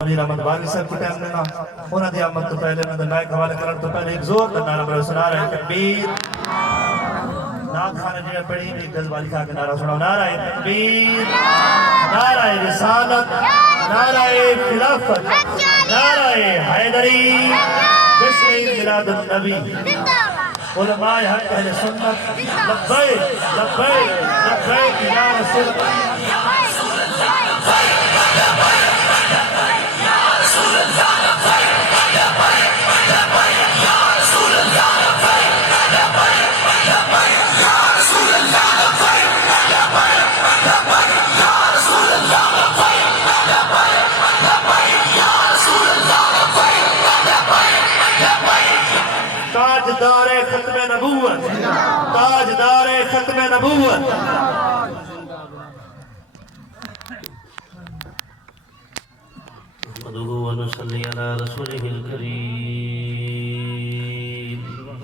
امیر احمد باغی صاحب کی ٹائم لینا انہوں نے آمد تو پہلے انہوں نے مائک حوالے کرنے تو پہلے ایک زور کا نعرہ بڑھو سنا رہے ہیں تکبیر نات خانہ جگہ پڑھی ایک دل والی کھا کے نعرہ سناؤ نعرہ تکبیر نعرہ رسالت نعرہ خلافت نعرہ حیدری جشن میلاد النبی علماء حق اہل سنت لبیک لبیک لبیک یا رسول تاجدار ختم نبوت تاجدار ختم نبوت نحمده ونصلي على رسوله الكريم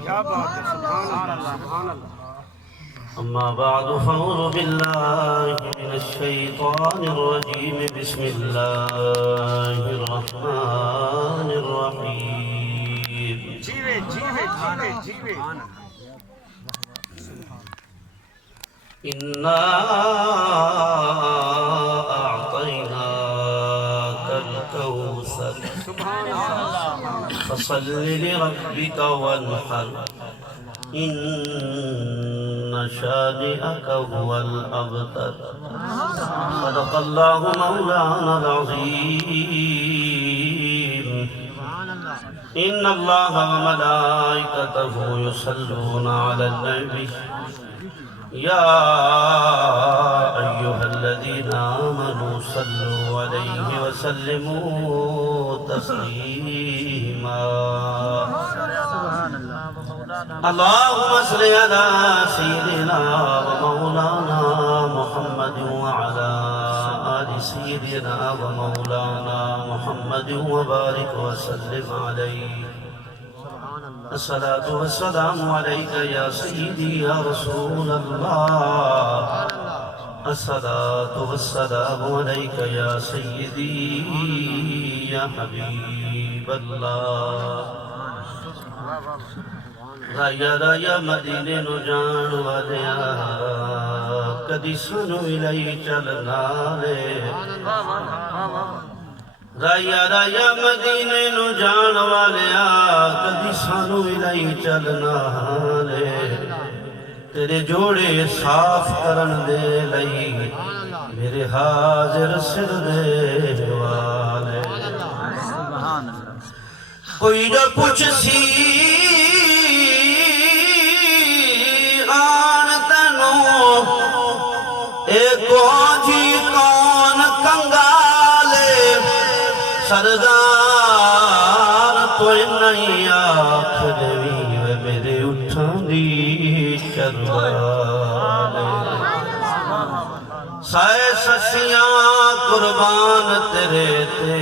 کیا بات ہے سبحان اللہ أما بعد فأعوذ بالله من الشيطان الرجيم بسم الله الرحمن الرحيم جیوے جیوے جیوے جیوے إنا أعطيناك الكوثر سبحان اللہ فصل لربك وانحر إن شانئك هو الأبتر صدق الله مولانا العظيم إن الله وملائكته يصلون على النبي يا أيها الذين آمنوا صلوا عليه وسلموا تسليما اللهم صل على سيدنا ومولانا محمد وعلى آل سيدنا ومولانا محمد وبارك وسلم عليه الصلاة والسلام عليك يا سيدي يا رسول الله الصلاة والسلام عليك يا سيدي يا حبيب الله رایا رایا مدینے نو جان والیا کدی سنو الہی چلنا لے رایا رایا مدینے نو جان والیا کدی سنو الہی چلنا لے تیرے جوڑے صاف کرن دے لئی میرے حاضر سر دے والے کوئی نہ پوچھ سی کون کنگالے سردار تو نہیں آنکھ دوی میرے اٹھان دی شروالے سائے سسیاں قربان تیرے تے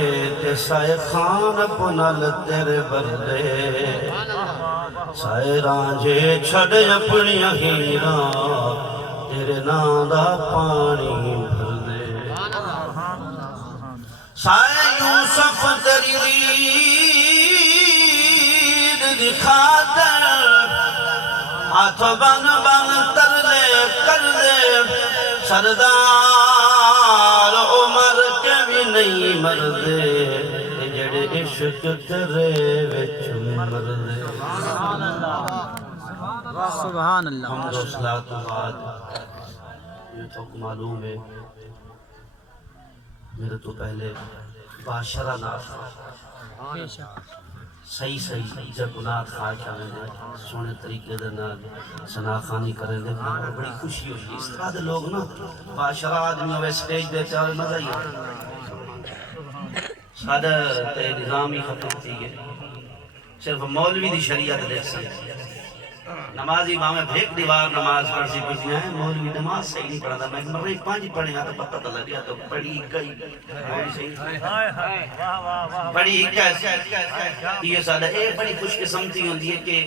سائے خان پنال تیرے بردے سائے رانجے چھڑ اپنی ہیران تیرے نام دا پانی بھر دے سائے یوسف تیری دید دکھاتے ہاتھ بن بن ترلے کر دے سردار عمر کے بھی نہیں مر دے جڑے عشق تیرے وچ مر دے سبحان اللہ حمد و صلاۃ و بعد یہ تو معلوم ہے میرے تو پہلے باشرہ نات صحیح صحیح جب نات خواہ کریں دے سونے طریقے دے نات سنا خانی کریں دے بڑی خوشی ہوئی اس طرح دے لوگ نا باشرہ آدمی ہوئے سٹیج دے چاہے مزہ ہی سادہ تے نظامی ختم تھی گئے صرف مولوی دی شریعت دیکھ سکتے نمازی ماں میں بھیک دیوار نماز پڑھ سی کچھ نہیں ہے مولوی نماز صحیح نہیں پڑھا تھا میں مرے پانچ پڑھے گا تو پتہ لگ گیا تو پڑھی کئی پڑھی کیسے یہ سادہ ایک بڑی خوش قسمتی ہوتی ہے کہ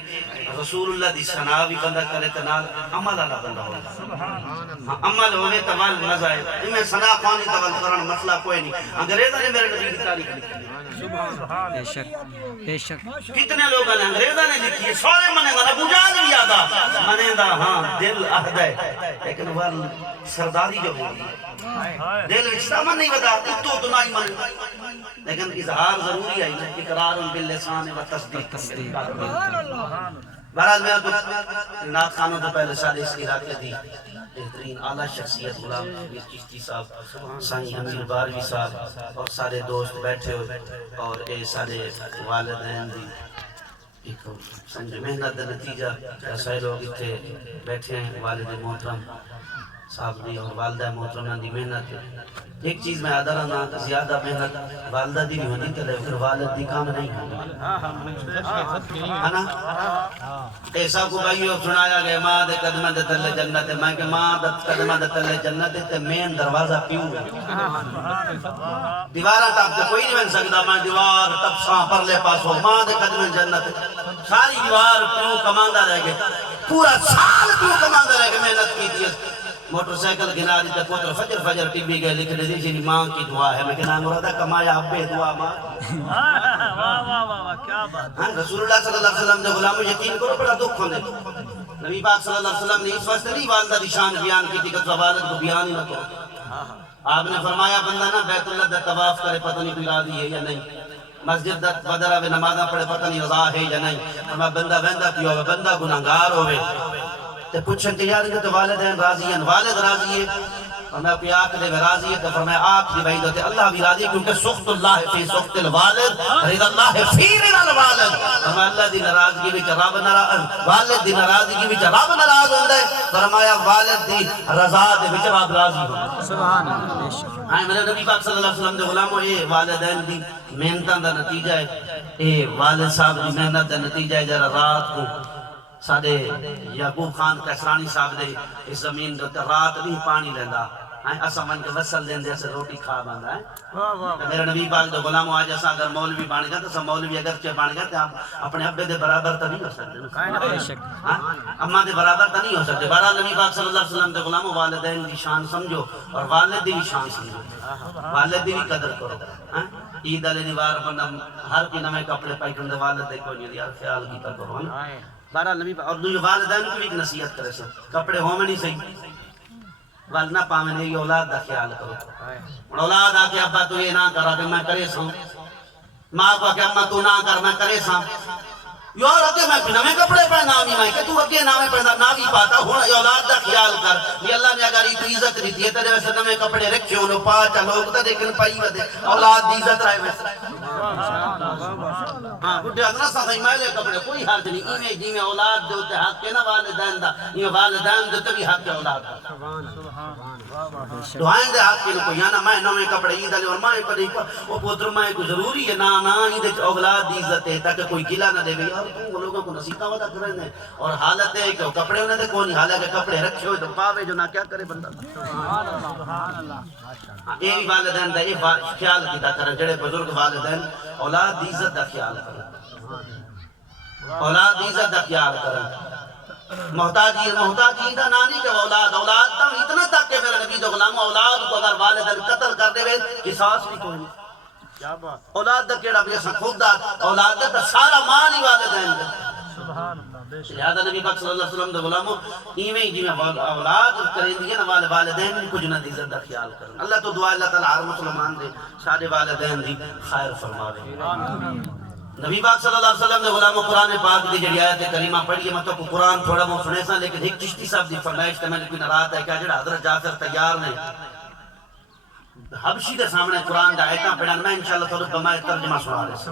رسول اللہ دی ثنا بھی بندہ کرے تنال عمل اللہ بندہ ہوگا عمل ہوئے تول مزہ ہے میں ثنا خوانی تول کرن مسئلہ کوئی نہیں انگریزہ نے میرے نبی کی تاریخ لکھی بے شک بے شک کتنے لوگ نے انگریزہ نے لکھی ہے سارے منے گا ابو جہل بھی یاد آ منے دا ہاں دل عہد ہے لیکن وہ سرداری جو ہوگی دل وچتا من نہیں بتا تو نہیں من لیکن اظہار ضروری ہے اقرار باللسان و تصدیق بہرحال میں تو نعت خانوں تو پہلے سارے اس کی راکے دی بہترین اعلیٰ شخصیت غلام حمید چشتی صاحب سائیں امیر باروی صاحب اور سارے دوست بیٹھے ہوئے اور اے سارے والدین دی ایک سنج محنت دا نتیجہ ایسے لوگ اتھے بیٹھے ہیں والد محترم صاحب دی اور والدہ محترم دی محنت ایک چیز میں آدھا رہا کہ زیادہ محنت والدہ دی بھی ہوتی تلے پھر والد دی کام نہیں ہوتی ہے نا ایسا کو بھائیو سنایا گئے ماں دے قدمہ دے تلے جنت ہے میں کہ ماں دے قدمہ دے تلے جنت ہے تے مین دروازہ پیوں ہے دیوارہ تاب تے کوئی نہیں بن سکتا میں دیوار تب ساں پر لے پاس ہو ماں دے قدمہ جنت ہے ساری دیوار پیوں کماندہ رہ گئے پورا سال پیوں کماندہ رہ گئے محنت کی تھی موٹر سائیکل گنا دی تک پوتر فجر فجر ٹی بی گئے لکھ دی جی ماں کی دعا ہے میں کہنا مرادہ کمایا ابے دعا ماں رسول اللہ صلی اللہ علیہ وسلم جو غلاموں یقین کرو بڑا دکھ ہونے نبی پاک صلی اللہ علیہ وسلم نے اس واسطے نہیں والدہ دی شان بیان کی تھی کہ والد کو بیان ہی نہ کرو آپ نے فرمایا بندہ نا بیت اللہ دا طواف کرے پتہ نہیں پلا دی ہے یا نہیں مسجد دا بدرہ و نمازہ پڑھے پتہ نہیں رضا ہے یا نہیں فرمایا بندہ ویندہ کیا ہوئے بندہ گناہگار ہوئے تے پوچھیں کہ یار کہ تو والدین راضی ہیں والد راضی ہے فرمایا کوئی آنکھ دے میں راضی ہے تو فرمایا آنکھ دی بھائی دوتے اللہ بھی راضی ہے کیونکہ سخت اللہ فی سخت الوالد رضا اللہ فی رضا الوالد فرمایا اللہ دی ناراضگی وچ رب ناراض والد دی ناراضگی وچ رب ناراض ہوندا ہے فرمایا والد دی رضا دے وچ رب راضی ہوندا سبحان اللہ بے شک ہاں میرے نبی پاک صلی اللہ علیہ وسلم دے غلاموں یہ والدین دی محنتاں دا نتیجہ ہے اے والد صاحب دی محنت دا نتیجہ ہے جرا رات کو سادے یعقوب خان کسرانی صاحب دے اس زمین دے رات نہیں پانی لیندہ اسا من کے وصل دیندے سے روٹی کھا باندھا ہے میرے نبی پاک دے غلاموں آج اسا اگر مولوی بان گیا تو سا مولوی اگر چے بان گیا تو آپ اپنے ابے دے برابر تا نہیں ہو سکتے بے شک اماں دے برابر تا نہیں ہو سکتے بہرحال نبی پاک صلی اللہ علیہ وسلم دے غلاموں والدین دی شان سمجھو اور والد دی بھی شان سمجھو والد دی بھی قدر کرو عید علی دیوار بندہ ہر کی نمے کپڑے پائی کرنے والد دے کوئی نہیں یار خیال کی کرو بہرحال نبی اور دوسرے والدین کو بھی ایک نصیحت کرے سن کپڑے ہوں میں نہیں صحیح والدہ پاویں نہیں اولاد دا خیال کرو اولاد آ کے ابا تو یہ نہ کرا کہ میں کرے ساں ماں کو کہ اماں تو نہ کر میں کرے ساں یار اگے میں نویں کپڑے پہنا نہیں میں کہ تو اگے نویں پہنا نہ بھی پاتا ہن اولاد دا خیال کر یہ اللہ نے اگر اتنی عزت دی ہے تے ویسے نویں کپڑے رکھے انہوں پا چا لوگ تے دیکھن پائی ودے اولاد دی عزت رہے ویسے ہاں بڈھے اگنا سا میلے کپڑے کوئی حرج نہیں ایویں جویں اولاد دے اوتے حق ہے نا والدین دا یہ والدین دے تے بھی حق ہے اولاد دا دعائیں دے حق کی کوئی نا میں نویں کپڑے عید علی اور مائیں پر وہ پوتر مائیں کو ضروری ہے نا عید اولاد دی عزت ہے تاکہ کوئی گلہ نہ دے گئی اور تم لوگوں کو نصیحتیں وعدہ کر رہے ہیں اور حالت ہے کہ کپڑے انہیں دے کون حالت ہے کپڑے رکھے ہوئے تو پاوے جو نہ کیا کرے بندہ یہ بھی والدین دا یہ خیال کیتا کریں جڑے بزرگ والدین اولاد دی عزت دا خیال کریں اولاد دی عزت دا خیال کریں محتاجی دا نانی کے اولاد تا اتنا تک کہ میرے نبی دے غلام اولاد کو اگر والدین قتل کر دے قصاص بھی کوئی نہیں اولاد دا کیڑا بھی اسا خود دا اولاد دا سارا مال ہی والدین دا سبحان اللہ بے شک لہذا نبی پاک صلی اللہ علیہ وسلم دے غلاموں ایویں جی میں اولاد کریں دی نا والدین بھی کچھ نہ دی عزت دا خیال کریں اللہ تو دعا اللہ تعالی ہر مسلمان دے سارے والدین دی خیر فرماوے آمین نبی پاک صلی اللہ علیہ وسلم نے غلام قرآن پاک دی جڑی آیت کریمہ پڑھی ہے مطلب قرآن تھوڑا وہ سنے سا لیکن ایک چشتی صاحب دی فرمائش تے میں نے کوئی نرات ہے کہ جڑا حضرت جعفر تیار نے حبشی دے سامنے قرآن دا آیتاں پڑھن میں انشاءاللہ تھوڑا بمائے ترجمہ سنا رہے سے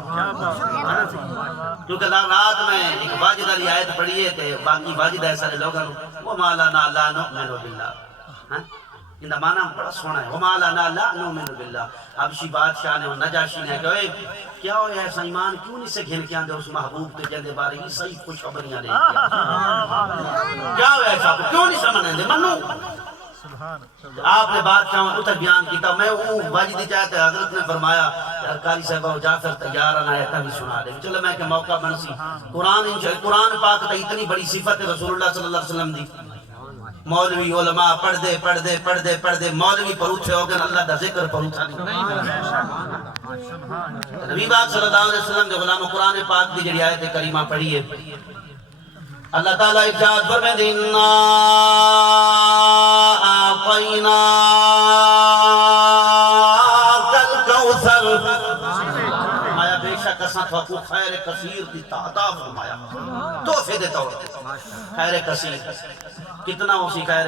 کیونکہ رات میں ایک واجد علی آیت پڑھی ہے تے باقی واجد ہے سارے لوگوں وہ مالا نا لا نؤمن باللہ ان کا معنی بڑا سونا ہے وما لنا لا نؤمن باللہ حبشی بادشاہ نے نجاشی نے کہا اے کیا ہو ایسا ایمان کیوں نہیں سے گھن کے آندے اس محبوب تے جندے بارے ہی صحیح خوشخبریاں دے کیا ہو ایسا کیوں نہیں سمجھنے دے منو آپ نے بادشاہ اتر بیان کیتا میں واجدی چاہتے حضرت نے فرمایا قاری صاحبہ و جعفر تیار آنا ہے بھی سنا دے چلو میں کہ موقع بن سی قرآن پاک تا اتنی بڑی صفت رسول اللہ صلی اللہ علیہ وسلم دی مولوی علماء پڑھ دے مولوی پر اٹھے ہو گئے اللہ دا ذکر پر اٹھا نہیں نبی پاک صلی اللہ علیہ وسلم کے غلام قرآن پاک دی جڑی آیت کریمہ پڑھی ہے اللہ تعالیٰ ارشاد فرمائے دینا آقینا کل کوثر فرمایا بے شک اساں تو خیر کثیر کی عطا فرمایا تحفے دے طور خیر کثیر کتنا اسی خیر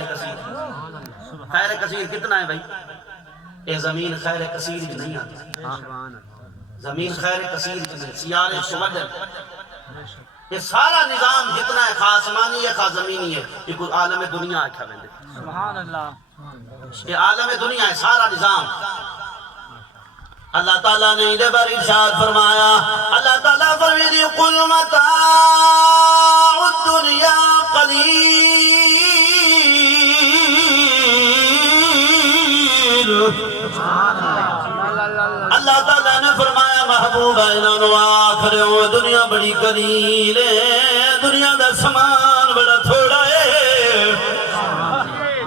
کثیر کتنا ہے بھائی اے زمین خیر کثیر کی نہیں آتی زمین خیر کثیر کی نہیں سیارے سمجھل یہ سارا نظام جتنا ہے خواہ آسمانی ہے خواہ زمینی ہے یہ کوئی عالم دنیا ہے کھویں دے سبحان اللہ یہ عالم دنیا ہے سارا نظام اللہ تعالیٰ نے ادھے پر ارشاد فرمایا اللہ تعالیٰ فرمایا قل متاع الدنیا قلیل اللہ تعالیٰ نے فرمایا محبوب اینانو آخر ہو دنیا بڑی قلیل ہے دنیا دا سامان بڑا تھوڑا ہے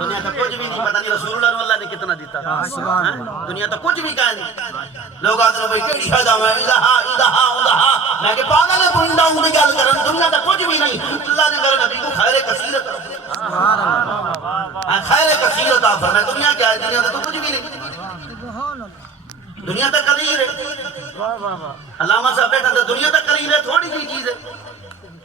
دنیا کا کچھ بھی نہیں پتہ نہیں رسول اللہ اللہ نے کتنا دیتا دنیا تو کچھ بھی کہہ نہیں لوگ آتے ہیں بھئی کیڑی شاہدہ میں ادھا میں کہ پاگل ہے بندہ ہوں دی گل کرن دنیا تو کچھ بھی نہیں اللہ نے میرے نبی کو خیر کثیرت خیر کثیرت آفر میں دنیا کیا ہے دنیا تو کچھ بھی نہیں دنیا تک قلیل ہے علامہ صاحب بیٹھا تھا دنیا تک قلیل ہے تھوڑی سی چیز ہے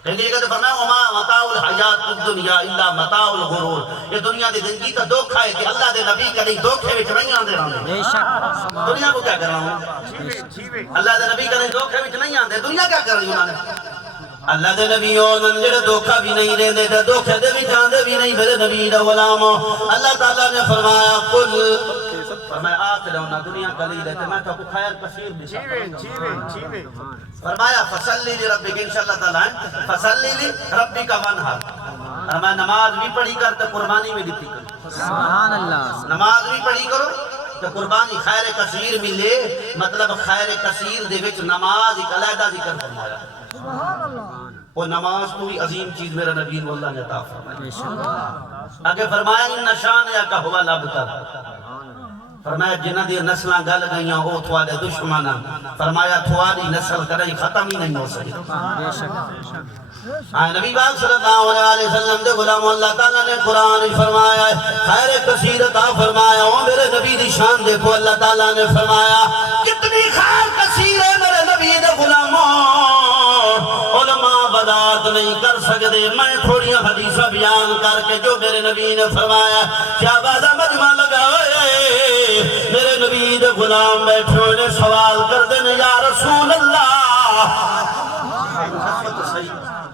ایک جگہ تو فرمایا وما متاع الحیات الدنیا الا متاع الغرور یہ دنیا دی زندگی تا دھوکا ہے کہ اللہ دے نبی کدی دھوکے وچ نہیں آندے رہندے بے شک دنیا کو کیا کرنا ہوں اللہ دے نبی کدی دھوکے وچ نہیں آندے دنیا کیا کرنی انہوں نے اللہ دے نبی انہوں نے دھوکا بھی نہیں دیندے تے دھوکے دے وچ آندے بھی نہیں میرے نبی دا غلام اللہ تعالی نے فرمایا قل فرمایا آخر ہونا دنیا قلیل ہے تو میں تو خیر کثیر بھی فرمایا فصلی لی ربک انشاءاللہ تعالی فصلی لی ربک ونحر فرمایا نماز بھی پڑھی کر تو قربانی بھی دیتی کرو سبحان اللہ نماز بھی پڑھی کرو تو قربانی خیر کثیر ملے مطلب خیر کثیر دے وچ نماز ایک علیحدہ ذکر فرمایا وہ نماز کو بھی عظیم چیز میرا نبی اللہ نے عطا فرمایا آگے فرمایا ان شانیہ کا ہوا لابتر فرمایا جنہ دی نسلیں گل گئیاں وہ تھوڑے دشمناں فرمایا تھوڑی نسل کرائی ختم ہی نہیں ہو سکی بے شک نبی پاک صلی اللہ علیہ وسلم دے غلام اللہ تعالیٰ نے قرآن فرمایا خیر کثیر عطا فرمایا او میرے نبی دی شان دیکھو اللہ تعالیٰ نے فرمایا کتنی خیر کثیر ہے میرے نبی دے غلاموں علماء بدات نہیں کر سکتے میں تھوڑی حدیثہ بیان کر کے جو میرے نبی نے فرمایا کیا بازا مجمع لگا میرے نبی دے غلام بیٹھے ہوئے سوال کر دینے یا رسول اللہ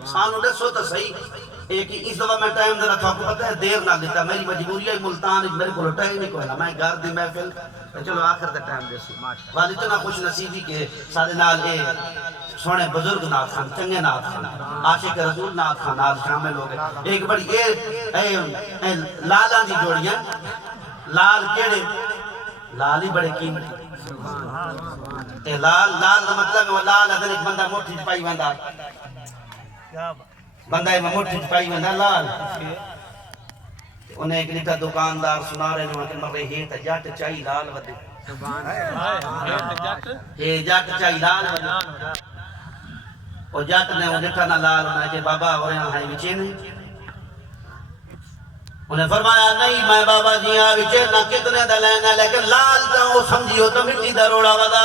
سانو دسو تو صحیح ایک اس دفعہ میں ٹائم دینا تھا کو پتہ ہے دیر نہ لیتا میری مجبوری ہے ملتان میرے کو ٹائم نہیں کوئی نہ میں گھر دی محفل چلو آخر تک ٹائم دے سی والی اتنا خوش نصیبی کہ سارے نال اے سونے بزرگ نات خان چنگے نات خان عاشق رسول نات خان نال شامل ہو گئے ایک بڑی اے لالاں دی جوڑیاں لال کیڑے لال ہی بڑے قیمتی اے لال دا مطلب ہے وہ لال اگر ایک بندہ موٹھی پائی بندہ بندہ ہے موٹھی پائی بندہ لال انہیں ایک لیٹا دکاندار سنا رہے ہیں کہ مرے ہیت جٹ چاہی لال ودے جٹ چاہی لال ودے اور جٹ نے وہ لیٹا نہ لال ہونا کہ بابا ہو رہے ہیں بچے نہیں انہیں فرمایا نہیں میں بابا جی ہاں بچے نہ کتنے دلین ہے لیکن لال جاؤں سمجھیو تو مٹی دا روڑا ودا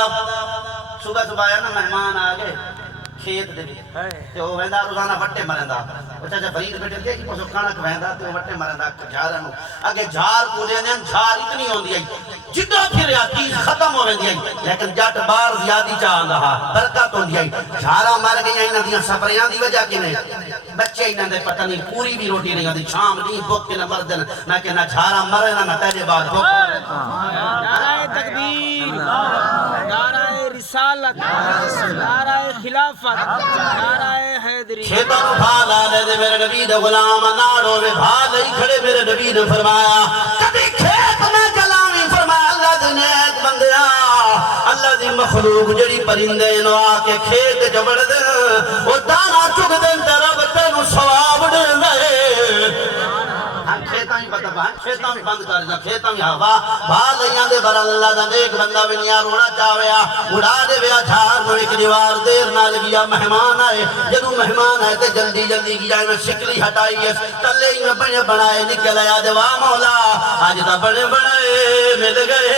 صبح صبح ہے نا مہمان آگئے کھیت دے تے او ویندا روزانہ وٹے مرندا او چاچا فرید بیٹے تے کہ پوسو کھانک ویندا تے وٹے مرندا جھاراں نو اگے جھار کو دیندے جھار اتنی ہوندی ہے جدا پھریا کی ختم ہو ویندی ہے لیکن جٹ بار زیادی چاہندا ہا برکت ہوندی ہے جھاراں مر گئیاں انہاں دیاں سفریاں دی وجہ کینے بچے انہاں دے پتہ نہیں پوری بھی روٹی نہیں ہوندی شام دی بھوک نہ مردن نہ کہ نہ جھاراں مرے نہ تیرے بعد بھوک نعرہ تکبیر، نعرہ رسالت، نعرہ خلافت، نعرہ حیدری۔ کھیتاں نو بھالا لے دے میرے نبی دے غلام ناڑو میں بھال ہی کھڑے میرے نبی نے فرمایا کبھی کھیت میں کلامی فرمایا اللہ دے نیک بندیا اللہ دی مخلوق جڑی پرندے نو آ کے کھیت چ وڑ دے او دانا چگ دے تے رب تینو ثواب دے کھیتاں ہی پتہ بان کھیتاں بھی بند کر دے کھیتاں بھی ہوا بھال ہیاں دے بر اللہ دا نیک بندہ ونیا روڑا چاویا اڑا دے ویا جھار نو ایک دیوار دیر نال گیا مہمان آئے جدوں مہمان آئے تے جلدی جلدی گیا میں شکلی ہٹائی ہے تلے ہی میں بنے بنائے نکل آیا دے واہ مولا آج تا بنے بنائے مل گئے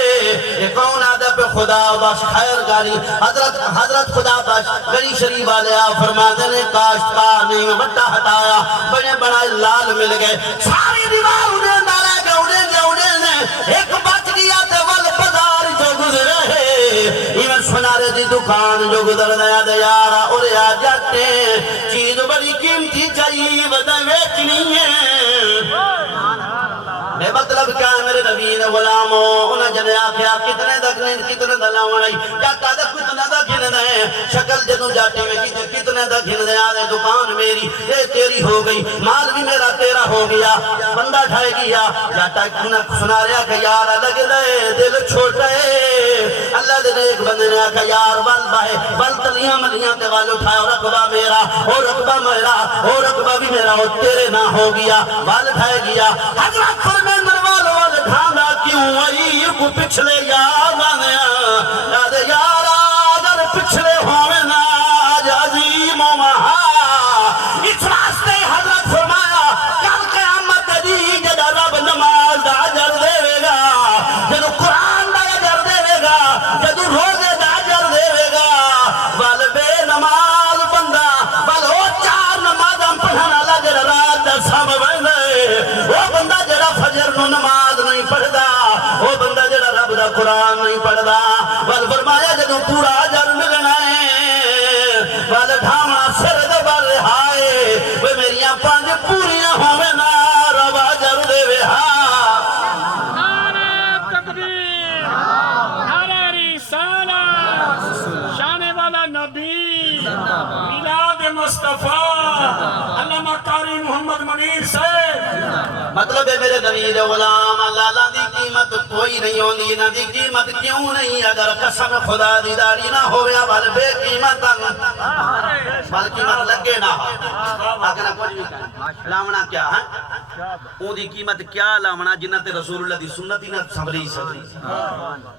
یہ کون آدھا پہ خدا بخش خیر گاری حضرت خدا بخش گری شریف والے آ فرما دینے کاشتکار نہیں میں بٹا ہٹایا بنے بنائے لال مل گئے ساری دیوار انہیں ڈالے گا انہیں ایک بچ گیا تے ول بازار جو گزرے ایمن سنارے دی دکان جو گزر نیا دے یارا اور یا جاتے چیز بڑی قیمتی چاہیے بدہ ویچنی ہے بے مطلب کیا ہے میرے نبی نے غلاموں انہیں جنے آکھیا کتنے دکھنے کتنے دلاؤں آئی جاتا دے کتنے دکھنے دے شکل جنو جاتی میں کتنے دکھنے دے آدھے دکان میری یہ تیری ہو گئی مال بھی میرا تیرا ہو گیا بندہ ٹھائے گیا جاتا انہیں سنا رہا کہ یار لگ دے دل چھوٹے اللہ دے ایک بندے نے آکھا یار ول بائے ول تلیاں ملیاں تے وال اٹھایا رقبہ میرا اور رقبہ میرا اور رقبہ بھی میرا اور تیرے نہ ہو گیا وال ٹھائے گیا حضرت فرمائے نروال وال ڈھانڈا کیوں آئی کو پچھلے یار آنیا یاد یارا اگر پچھلے ہوئے نا آج عظیم و مہا اس راستے حضرت فرمایا کل قیامت دی جدہ رب نماز دا عجر دے گا جدو قرآن دا عجر دے گا جدو روزے دا عجر دے گا وال بے نماز بندہ وال او چار نمازاں پڑھانا لگل رات دا سب بندے وہ بندہ جڑا فجر نو نماز نہیں پڑھدا وہ بندہ جڑا رب دا قرآن نہیں پڑھدا وال فرمایا جدو پورا عجر ملنا ہے وال ڈھاونا سر دے بر ہائے وہ میریاں پانچ پوریاں ہوئے نا رب عجر دے وے نعرہ تکبیر، نعرہ رسالت، شان والا نبی، میلاد مصطفیٰ، علامہ قاری محمد منیر سے مطلب ہے میرے نبی دے غلام اللہ دی قیمت کوئی نہیں ہوندی نہ دی قیمت کیوں نہیں اگر قسم خدا دی داری نہ ہویا بل بے قیمت بل قیمت لگے نہ اگر کچھ بھی کہیں لاونا کیا ہے اون دی قیمت کیا لاونا جنہ تے رسول اللہ دی سنت ہی نہ سمری سکتی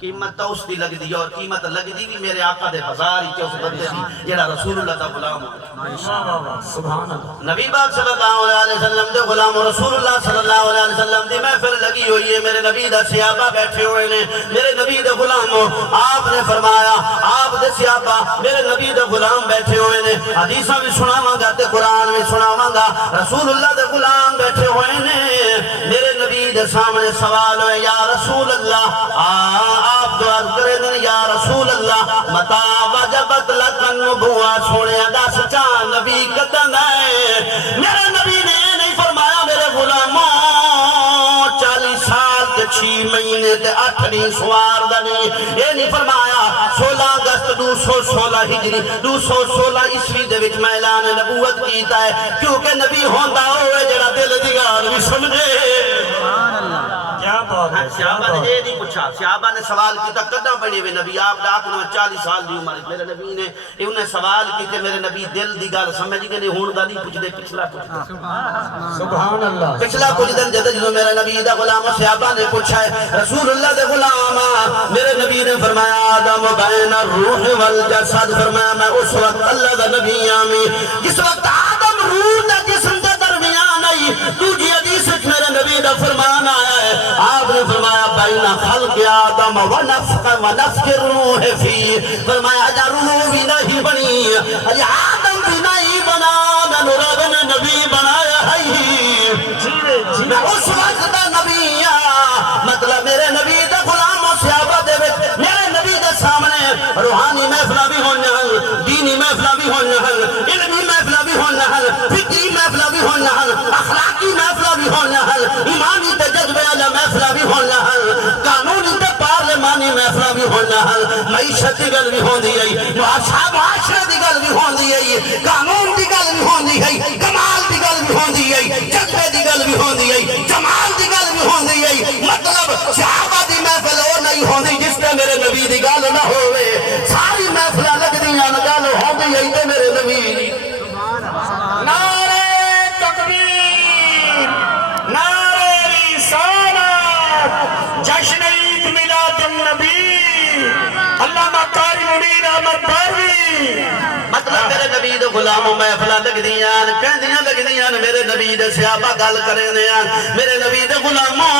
قیمت تو اس دی لگ دی اور قیمت لگ دی بھی میرے آقا دے بازار ہی تے اس بندے دی جڑا رسول اللہ دا غلام سبحان اللہ نبی پاک صلی اللہ علیہ وسلم دے غلام رسول اللہ صلی اللہ علیہ وسلم دی محفل لگی ہوئی ہے میرے نبی دا صحابہ بیٹھے ہوئے نے میرے نبی دے غلاموں آپ نے فرمایا آپ دے صحابہ میرے نبی دے غلام بیٹھے ہوئے نے حدیثاں بھی سناواں گا تے قرآن بھی سناواں گا رسول اللہ دے غلام بیٹھے ہوئے نے میرے نبی دے سامنے سوال ہوئے یا رسول اللہ آپ دعا کرے دیں یا رسول اللہ متا وجبت لکن نبوہ سونے دا سچا نبی قدم ہے میرے نبی نے نہیں فرمایا میرے غلاموں 40 سال تے 6 مہینے تے 8 سوار دنی یہ نہیں فرمایا 16 اگست 216 ہجری 216 عیسوی دے وچ میں اعلان نبوت کیتا ہے کیونکہ نبی ہوندا ہوئے جڑا دل دی گل بھی سمجھے کیا بات ہے صحابہ نے یہ نہیں پوچھا صحابہ نے سوال کیتا کداں بنے ہوئے نبی آپ ڈاکنا 40 سال دی عمر میرے نبی نے انہیں سوال کیتے میرے نبی دل دی گل سمجھ گئے ہون دا نہیں پوچھدے پچھلا پوچھدے سبحان اللہ پچھلا کچھ دن جدو میرے نبی دا غلام صحابہ نے پوچھا ہے رسول اللہ دے غلام میرے نبی نے فرمایا آدم بین الروح والجسد فرمایا میں اس وقت اللہ دا نبی آمی جس وقت آدم روح دا جسم دے درمیان آئی دوجی حدیث میرے نبی دا فرمان آیا ہے آپ نے فرمایا بین خلق آدم ونفخ الروح فی، فرمایا جا روح بھی نہیں بنی، آدم بھی نہیں بنا، میں رب نے نبی بنایا ہے، میں اس وقت دا نبی مطلب میرے نبی دا غلام و صحابہ دے وچ میرے نبی دے سامنے روحانی محفلہ بھی ہونے ہیں، دینی محفلہ بھی ہونے ہیں، علمی محفلہ بھی ہونے ہیں، فکری محفلہ بھی ہونے ہیں، اخلاقی محفلہ بھی ہونے ہیں، ایمانی تے جذبے والا محفلہ بھی ہونے ہیں، قانونی تے پارلیمانی محفلہ بھی ہونے ہیں، معیشت دی گل بھی ہوندی ہے، معاشرے دی گل بھی ہوندی ہے، قانون دی گل بھی ہوندی ہے، کمال دی گل بھی ہوندی ہے، جذبے دی گل بھی ہوندی ہے، جمال دی گل بھی ہوندی ہے، مطلب صحابہ دی محفل وہ نہیں ہوندی جس تے میرے نبی دی گل نہ ہوئے، ساری محفلہ لگ دیاں گل ہوندی ہے تے میرے نبی دی۔ نعرہ تکبیر، نعرہ رسالت، جشن عید میلاد النبی، علامہ قاری منیر احمد بروی۔ مطلب میرے نبی دے غلاموں محفلہ لگ دیاں کہندیاں لگ دیاں میرے نبی دے صحابہ گل کریں دیاں، میرے نبی دے غلاموں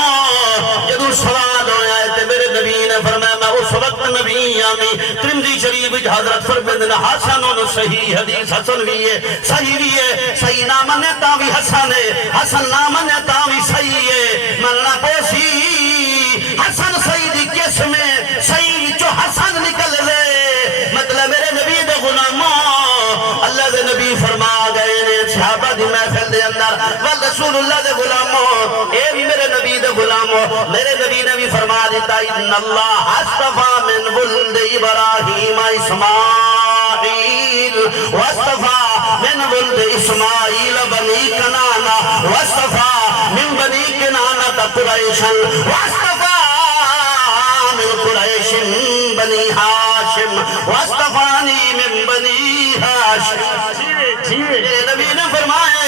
جدو سوال ہویا ہے تے میرے نبی نے فرمایا میں اس وقت نبی آمی۔ ترمذی شریف حضرت فرماتے ہیں حسن و صحیح حدیث حسن بھی ہے، صحیح بھی ہے، صحیح نہ منے تا بھی حسن ہے، حسن نہ منے تا بھی صحیح ہے، مننا پوسی حسن صحیح دی کس میں صحیح جو حسن نکل لے۔ مطلب میرے نبی دے غلاموں اللہ دے نبی فرما گئے نے صحابہ دی محفل دے اندر والرسول اللہ دے غلاموں اے بھی میرے نبی دے غلاموں میرے نبی نے بھی فرما دیتا ان اللہ اصطفیٰ من ولد ابراہیم اسماعیل واصطفیٰ من ولد اسماعیل بنی کنانا واصطفیٰ من بنی کنانا قریشا واصطفیٰ من قریش بنی ہاشم واصطفانی من بنی ہاشم۔ میرے نبی نے فرمایا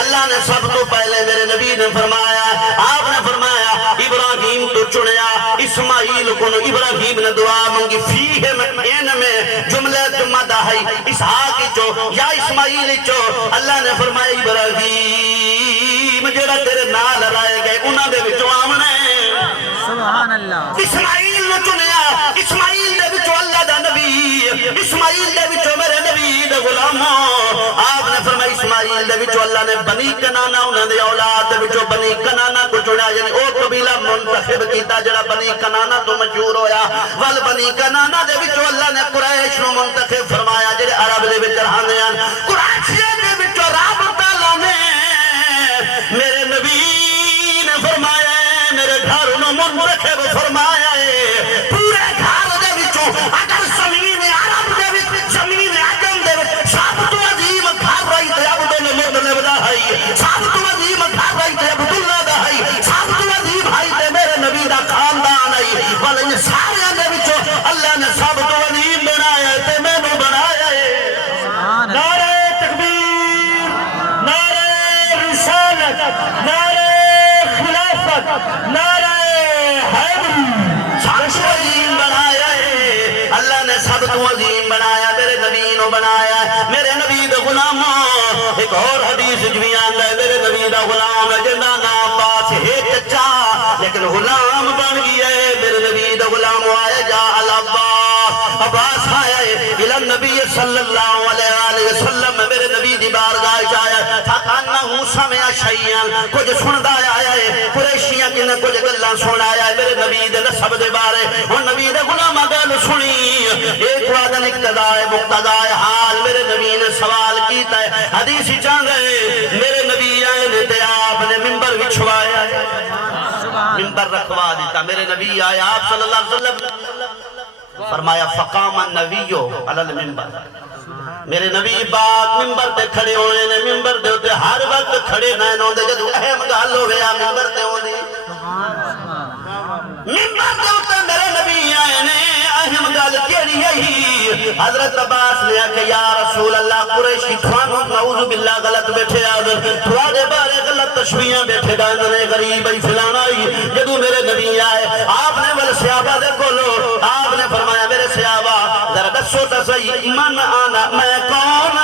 اللہ نے سب تو پہلے میرے نبی نے فرمایا آپ نے فرمایا ابراہیم تو چنیا اسماعیل کو ابراہیم نے دعا مانگی فیہ میں جملے مدح ہے اسحاق چو یا اسماعیل چو اللہ نے فرمایا ابراہیم جڑا تیرے نال رائے گئے انہاں دے وچوں آمنے سبحان اللہ۔ اسماعیل نے چنیا اسماعیل دے وچوں اللہ دا نبی اسماعیل دے وچوں میرے نبی دے غلاموں آپ نے فرمایا اسماعیل دے وچوں اللہ نے بنی کنانا انہاں دے اولاد دے وچوں بنی کنانا کو چنیا یعنی او قبیلہ منتخب کیتا جڑا بنی کنانا تو مشہور ہویا ول بنی کنانا دے وچوں اللہ نے قریش نو منتخب فرمایا جڑے عرب دے وچ رہندے ہیں قریشیاں دے وچوں رب تعالی نے میرے نبی نے فرمایا میرے گھر نو منتخب فرمایا ہے پورے گھر دے وچوں اگر زمین عرب دے وچ زمین عجم دے وچ سب تو عظیم گھر رہی تے عبد المطلب دا ہے سب تو عظیم گھر رہی تے عبداللہ دا ہے سب تو عظیم بھائی تے میرے نبی دا خاندان ہے بل ان سارے دے وچوں اللہ نے سب تو عظیم بنایا تے مینوں بنایا ہے۔ نعرہ تکبیر، نعرہ رسالت، نعرہ خلافت، نعرہ حیدری۔ سب تو عظیم بنایا ہے اللہ نے سب تو عظیم بنایا میرے نبی نو بنایا میرے نبی دا غلاموں ایک اور حدیث بھی آندا ہے میرے نبی دا غلام ہے جنہاں نام عباس ہے چچا لیکن غلام بن گیا ہے میرے نبی دا غلام آیا جا العباس عباس آیا ہے الى النبی صلی اللہ علیہ وسلم میرے نبی دی بارگاہ آیا فکانہ سمع شیئا کچھ سندا آیا ہے قریشیاں کنے کچھ گلاں سن آیا ہے میرے نبی دے نسب دے بارے ہن نبی دے غلاماں گل سنی ایک وعدہ اقتضاء مقتضاء حال میرے نبی نے سوال کیتا ہے حدیث چاہ گئے میرے نبی آئے نے تے آپ نے منبر بچھوایا ہے منبر رکھوا دیتا میرے نبی آئے آپ صلی اللہ علیہ وسلم فرمایا فقام النبی علی المنبر میرے نبی پاک منبر تے کھڑے ہوئے نے منبر دے ہوتے ہر وقت کھڑے نہ ہوندے جدو اہم گل ہوئے منبر تے ہوندی منبر دے ہوتے میرے نبی آئے نے اہم گل کیڑی ہے حضرت عباس نے کہ یا رسول اللہ قریشی تھانو نعوذ باللہ غلط بیٹھے آدھر تھوڑے بارے غلط تشویاں بیٹھے ڈاندنے غریب ای فلانا ای جدو میرے نبی آئے آپ نے ول صحابہ دے کولو آپ نے فرمایا میرے صحابہ ذرا دسو تا صحیح من آنا میں کون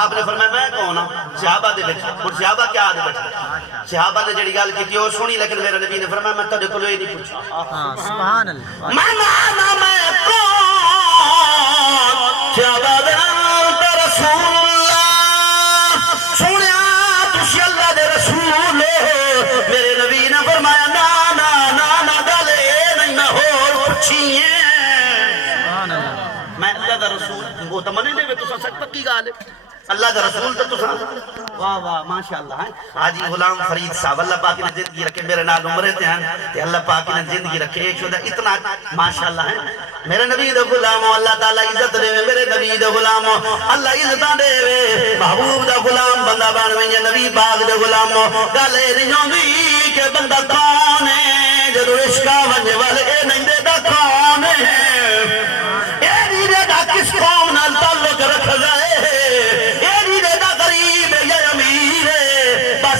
آپ نے فرمایا میں کون صحابہ دے وچ ہن صحابہ کیا آدھے بیٹھے صحابہ نے جڑی گل کیتی او سونی لیکن میرے نبی نے فرمایا میں تہاڈے کولوں یہ نہیں پوچھا ہاں سبحان اللہ میں کون صحابہ دے نام تے رسول اللہ سنیا تسی اللہ دے رسول ہو میرے نبی نے فرمایا نا نا نا نا گل نہیں میں ہور پوچھی سبحان اللہ میں اللہ دا رسول وہ تو منے دے تو سچ پکی گل اللہ دا رسول تو تساں واہ واہ ماشاءاللہ ہیں حاجی غلام فرید صاحب اللہ پاک نے زندگی رکھے میرے نال عمرے تے ہیں تے اللہ پاک نے زندگی رکھے ایک شدہ اتنا ماشاءاللہ ہیں میرے نبی دے غلام اللہ تعالی عزت دے میرے نبی دے غلام اللہ عزت دے محبوب دا غلام بندہ بن وے نبی پاک دے غلام گل نہیں ہوندی کہ بندہ کون ہے جدو عشق ونجے والے اے نہیں دے دا کون ہے اے نہیں دے دا کس قوم نال تعلق رکھدا ہے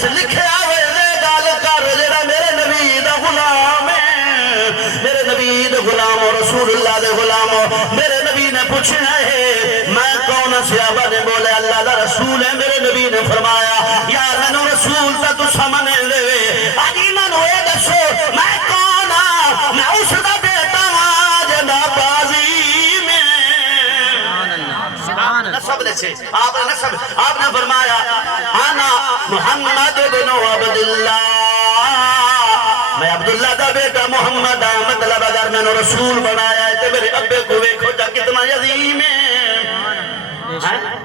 لکھے آوے لے گال کر جڑا میرے نبی دا غلام ہے میرے نبی دا غلام رسول اللہ دے غلام میرے نبی نے پوچھنا ہے میں کون صحابہ نے بولے اللہ دا رسول ہے میرے نبی نے فرمایا یا مینوں رسول تا تو سامنے دے اجی مینوں اے دسو میں کون ہاں میں اس دا بیٹا ہاں جندا بازی میں سبحان اللہ نسب لچے آپ نے نسب آپ نے فرمایا انا محمد بن عبداللہ میں عبداللہ دا بیٹا محمد ہاں مطلب اگر میں نے رسول بنایا ہے تو میرے ابے کو ویکھو جا کتنا عظیم ہے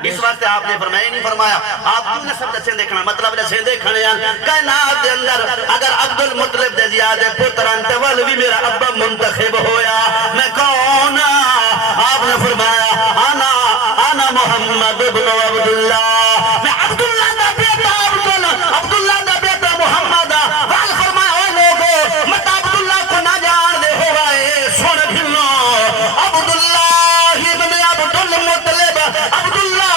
اس واسطے آپ نے فرمایا نہیں فرمایا آپ کیوں نسب دسیں دیکھنا مطلب دسیں دیکھنے ہیں کائنات دے اندر اگر عبد المطلب دے زیادہ پتران تول بھی میرا ابا منتخب ہویا میں کون آپ نے فرمایا انا محمد بن عبداللہ میں عبداللہ دا بیٹا عبداللہ دا بیٹا محمد وال فرمایا اے لوگو مت عبداللہ کو نہ جان دے ہوگا اے سن بھلو عبداللہ ابن عبد المطلب عبداللہ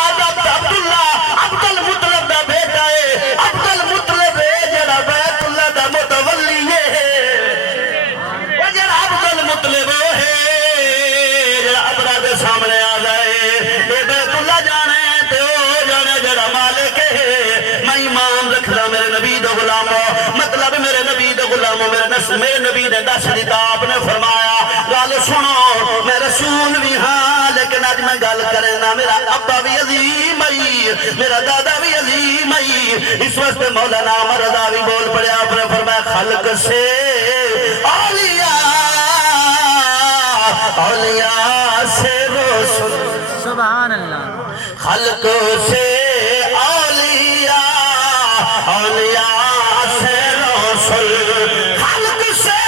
عبد المطلب دا بیٹا ہے عبد المطلب ہے جڑا بیت اللہ دا متولی ہے وہ جڑا عبد المطلب ہے جڑا ابرا دے سامنے آ جائے اے بیت اللہ جانے تے او جانے جڑا مالک ہے میں ایمان رکھدا میرے نبی دا غلام مطلب میرے نبی دا غلام میرے نبی نے دس دیتا آپ نے فرمایا گل سنو میں رسول بھی ہاں لیکن آج میں گل کرنا میرا ابا بھی عظیم ہے میرا دادا بھی عظیم ہے اس وقت مولانا مرضا بھی بول پڑے آپ نے فرمایا خلق سے اولیاء سے رسول سبحان اللہ خلق سے اولیاء سے رسول خلق سے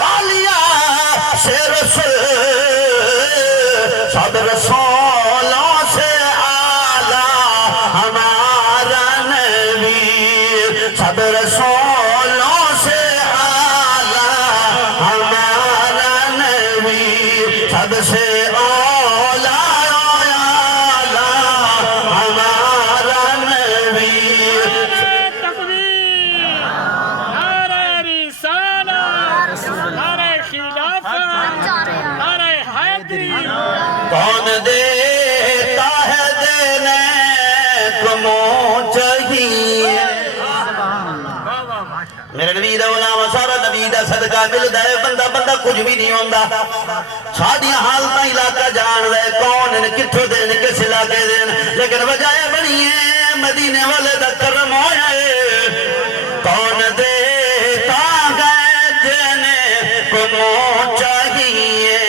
اولیاء سے رسول سب رسولوں سے اعلیٰ ہمارا نبی سب رسولوں سے اعلیٰ ہمارا نبی سب سے کون دیتا ہے دینے کو منہ چاہیے میرے نبی دا غلام سارا نبی دا صدقہ ملدا ہے بندہ کچھ بھی نہیں ہوندا ساڈیاں حالتاں علاقہ جان لے کون نے کتھوں دین کس علاقے دین لیکن وجہ بنی ہے مدینے والے دا کرم ہویا ہے کون دیتا ہے دینے کو منہ چاہیے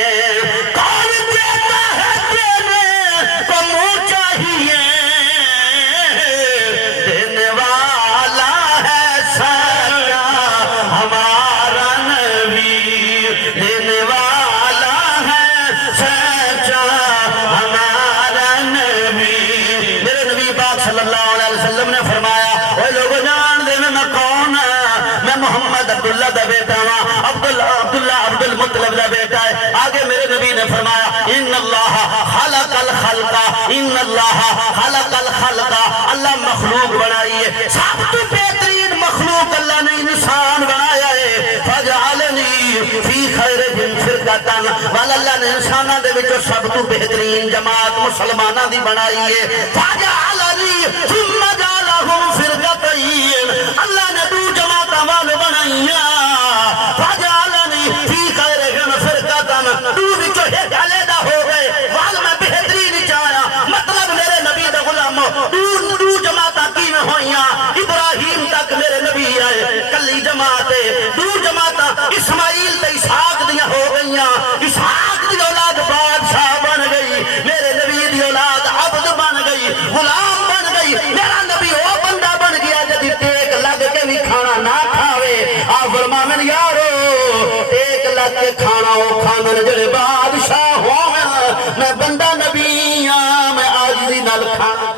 عبداللہ دا بیٹا عبد المطلب دا بیٹا ہے آگے میرے نبی نے فرمایا ان اللہ خلق الخلق اللہ مخلوق بنائی ہے سب تو بہترین مخلوق اللہ نے انسان بنایا ہے فجعلنی فی خیرہم فرقۃ والا اللہ نے انساناں دے وچوں سب تو بہترین جماعت مسلماناں دی بنائی ہے فجعلنی ثم جعلهم فرقتين اللہ نے دو جماعتاں وال بنائیاں فجعلنی فی خیرہم فرقتن دو وچوں ایک علیحدہ ہو گئے وال میں بہترین چایا مطلب میرے نبی دا غلام دو جماعتاں کیویں ہوئیاں ابراہیم تک میرے نبی آئے کلی جماعت دو جماعتاں اسماعیل تے اسحاق دیاں ہو گئیاں اسحاق دی اولاد بادشاہ بن گئی میرے نبی دی اولاد عبد بن گئی غلام بن گئی میرا نبی وہ بندہ بن گیا جدی ٹیک لگ کے بھی کھانا نہ کھاوے آپ فرماویں یارو ٹیک لگ کے کھانا وہ کھاندن جڑے بادشاہ ہوویں میں بندہ نبی ہاں میں عاجزی نال کھانا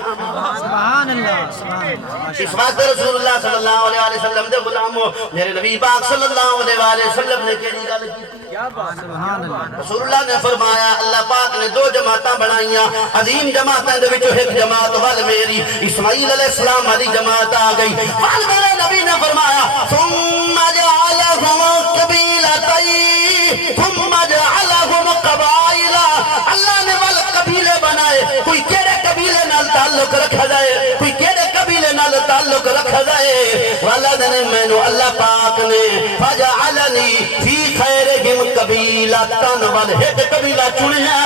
سبحان اللہ سبحان اللہ اس وقت رسول اللہ صلی اللہ علیہ وسلم دے غلاموں میرے نبی پاک صلی اللہ علیہ وسلم نے کیڑی گل کی سبحان اللہ رسول اللہ نے فرمایا اللہ پاک نے دو جماعتاں بنائیاں عظیم جماعتیں دے وچوں ایک جماعت وال میری اسماعیل علیہ السلام والی جماعت آ گئی وال میرے نبی نے فرمایا ثم جعلهم قبیلتین ثم جعلهم قبائل اللہ نے وال قبیلے بنائے کوئی کیڑے قبیلے نال تعلق رکھا جائے کوئی کیڑے قبیلے نال تعلق رکھا جائے والا نے مینوں اللہ پاک نے فجعلنی فی خیرہم قبیلتن وال ایک قبیلہ چنیا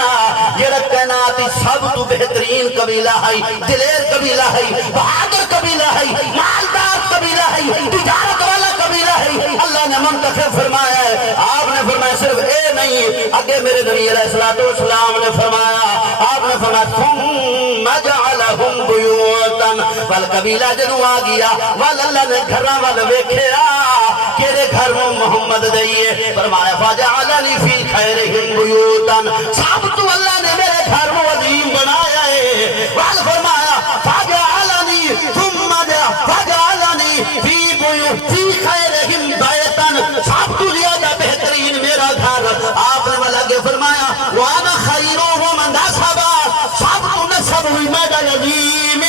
جڑا کائنات سب تو بہترین قبیلہ ہے دلیر قبیلہ ہے بہادر قبیلہ ہے مالدار قبیلہ ہے تجارت والا قبیلہ ہے اللہ نے منتخب فرمایا ہے آپ نے فرمایا صرف اے نہیں اگے میرے نبی علیہ الصلوۃ والسلام نے فرمایا آپ نے فرمایا ثم جعلهم بیوتا وال قبیلہ جنوں آ گیا وال اللہ نے گھراں وال ویکھیا کیڑے گھر میں محمد دئیے فرمایا فجعلنی فی خیرہم بیوتا سب تو اللہ نے میرے گھر میں عظیم بنایا ہے وال فرمایا فجعلنی ثم فجعلنی فی خیرہم بیتا سب تو زیادہ بہترین میرا گھر آپ نے والا کے فرمایا وانا خیرہم نسبا سب تو نسب ہوئی میرا عظیم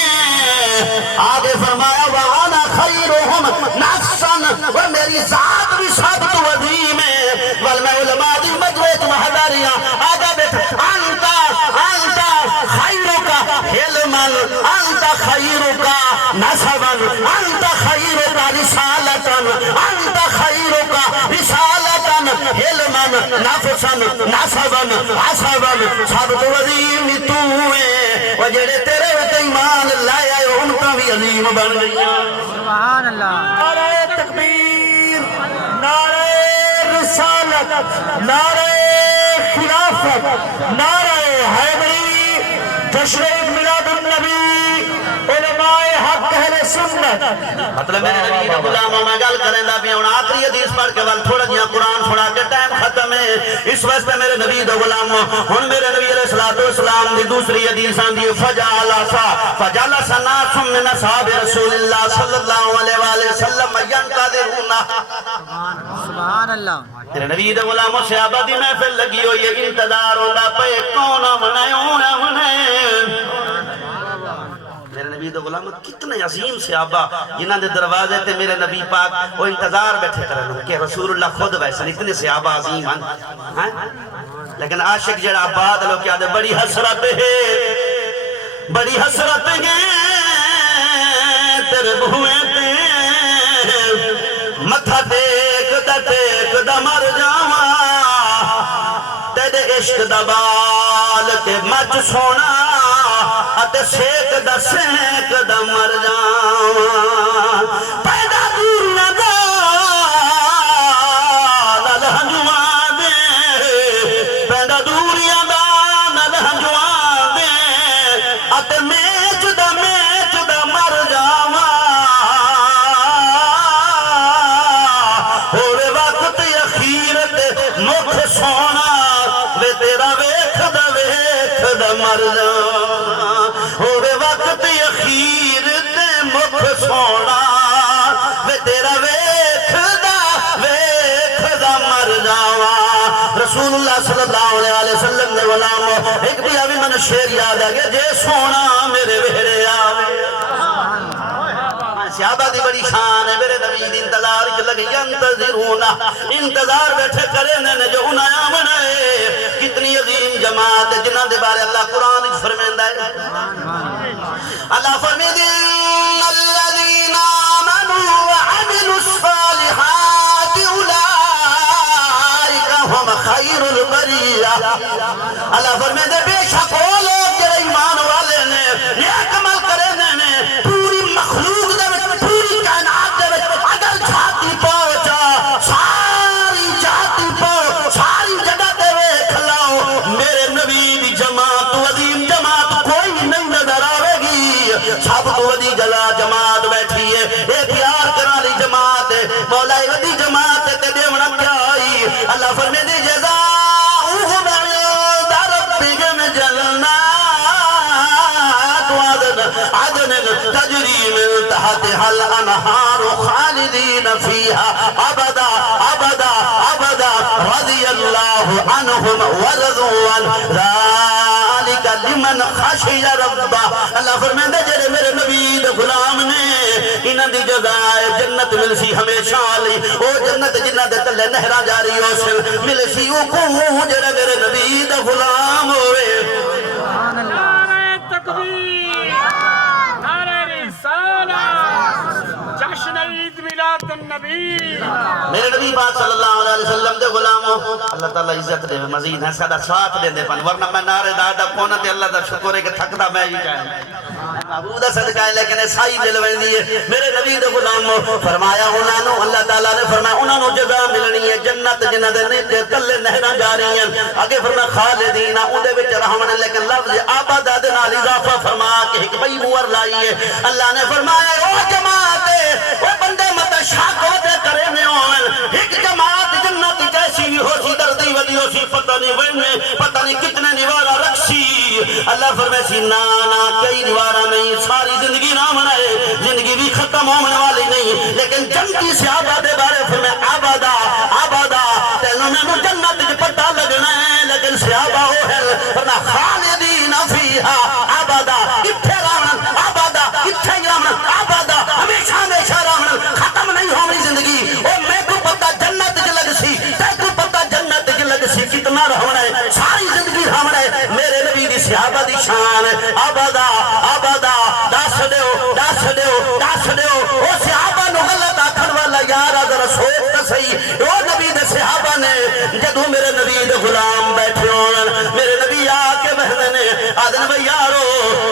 آگے فرمایا وانا خیرہم نفسن وہ میری ذات بھی سب تو عظیم ہے والمع علماء دی مجوید محضاریاں آگا بیٹھا انتا خیرکا حلمن انتا خیرکا نسبن انتا خیرکا رسالتن انتا خیرکا رسالتن حلمن نفسن نسبن عصبن سب تو عظیم تو ہے وہ جڑے تیرے وقت ایمان لائے آئے ان کا بھی عظیم بن گئی سبحان اللہ نعرہ تکبیر نعرہ رسالت نعرہ خلافت نعرہ حیدری جشن میلاد النبی علماء حق اہل سنت مطلب میرے نبی نے غلاموں میں گل کریں دا بھی ہونا آخری حدیث پڑھ کے وال تھوڑا جہاں قرآن سنا کے ٹائم ختم ہے اس واسطے میرے نبی دے غلاموں ہن میرے نبی علیہ الصلوۃ والسلام دی دوسری حدیث آندی فجعل ناس من اصحاب رسول اللہ صلی اللہ علیہ وآلہ وسلم ينتظرون سبحان اللہ میرے نبی دے غلاموں صحابہ دی محفل لگی ہوئی ہے انتظار ہوندا پے کون آونا میرے نبی دے غلام کتنے عظیم صحابہ جنہاں دے دروازے تے میرے نبی پاک وہ انتظار بیٹھے کرن کہ رسول اللہ خود ویسے اتنے صحابہ عظیم ہیں لیکن عاشق جڑا آباد لو کیا دے بڑی حسرت ہے تیرے بہویں تے متھا ٹیک دا مر جاواں تیرے عشق دا بال تے مچ سونا اتے سیک دا مر جاواں پیدا دور نہ دا نال ہنجواں دے پیدا دوریاں دا نال ہنجواں دے اتے میچ دا مر جاواں ہور وقت اخیر تے مکھ سونا وے تیرا ویکھ دا مر جاواں ہور وقت اخیر تے مکھ سونا وے تیرا ویکھ دا مر جاواں رسول اللہ صلی اللہ علیہ وسلم نے غلامو ایک بھی ابھی من شعر یاد ہے کہ جے سونا میرے ویڑے آوے صحابہ دی بڑی شان ہے میرے نبی دی انتظار کے لگے انتظار بیٹھے کرے نے جو انہیں آمنا ہے کتنی عظیم جماعت جنہاں دے بارے اللہ قرآن فرمیندہ ہے اللہ فرمیندہ اللہ فرمائے بے شک وہ لوگ جڑے ایمان والے نے نیک عمل کرے نے پوری مخلوق دے وچ پوری کائنات دے وچ اگر جھاتی پہنچا ساری جھاتی پہنچ ساری جگہ تے ویکھ لاؤ میرے نبی دی جماعت عظیم جماعت کوئی نہیں نظر آوے گی سب تو وڈی جلا جماعت بیٹھی ہے اے پیار کرن لی جماعت ہے مولا وڈی جماعت تے دیونا کیا آئی اللہ فرمائے دی جزا عدن تجری من تحتها الانہار خالدین فیہا ابدا ابدا ابدا رضی اللہ عنہم ورضوا ذالک لمن خشی ربہ اللہ فرمائے جڑے میرے نبی دے غلام نے انہاں دی جزائے جنت ملسی ہمیشہ لی او جنت جنہ دے تلے نہراں جاری ہو سن ملسی او کو جڑے میرے نبی دے غلام ہوئے سبحان اللہ تکبیر نعرہ رسالت جشن عید میلاد النبی میرے نبی پاک صلی اللہ علیہ وسلم دے غلاموں اللہ تعالیٰ عزت دے مزید ہے سادہ ساتھ دے پن ورنہ میں نعرے دادا کونا تے اللہ دا شکر ہے کہ تھکدا میں ہی کہیں محبوب دا صدقہ ہے لیکن سائی دل ویندی ہے میرے نبی دے غلاموں فرمایا انہاں نو اللہ تعالیٰ نے فرمایا انہاں نو جزا ملنی ہے جنت جنہ دے نیتے تلے نہراں جاری ہیں آگے فرمایا خالدین اون دے وچ رہون لیکن لفظ آباد دے نال اضافہ فرما کے ایک بئی مور لائی ہے اللہ نے فرمایا او جماعت او بندے مت شک ہو دے کرے میں ہون ایک جماعت جنت جیسی بھی ہو سی دردی ولی ہو سی پتہ نہیں وینے پتہ نہیں کتنے نیوارا رکھسی اللہ فرمائے سی نا کئی نیوارا نہیں ساری زندگی نہ منائے زندگی بھی ختم ہونے والی نہیں لیکن جنتی صحابہ دے بارے فرمائے آبادا آبادا تینوں میں جنت جو پتہ لگنا ہے لیکن صحابہ ہو ہے فرمائے خالدین فیہا آبادا کتھے رامن آبادا کتھے رامن آبادا ہمیشہ ہمیشہ رامن ختم نہیں ہونی زندگی او میں کو پتہ جنت جو لگ سی تے کو پتہ جنت جو لگ سی کتنا رہنا ہے ساری زندگی رہنا ہے میرے نبی دی صحابہ دی شان آبادا آبادا دس دیو او صحابہ نو غلط آکھن والا یار اگر سوچ تے صحیح او نبی دے صحابہ نے جدوں میرے نبی دے غلام بیٹھے ہون میرے نبی آ کے بہنے نے آدن بھائی یارو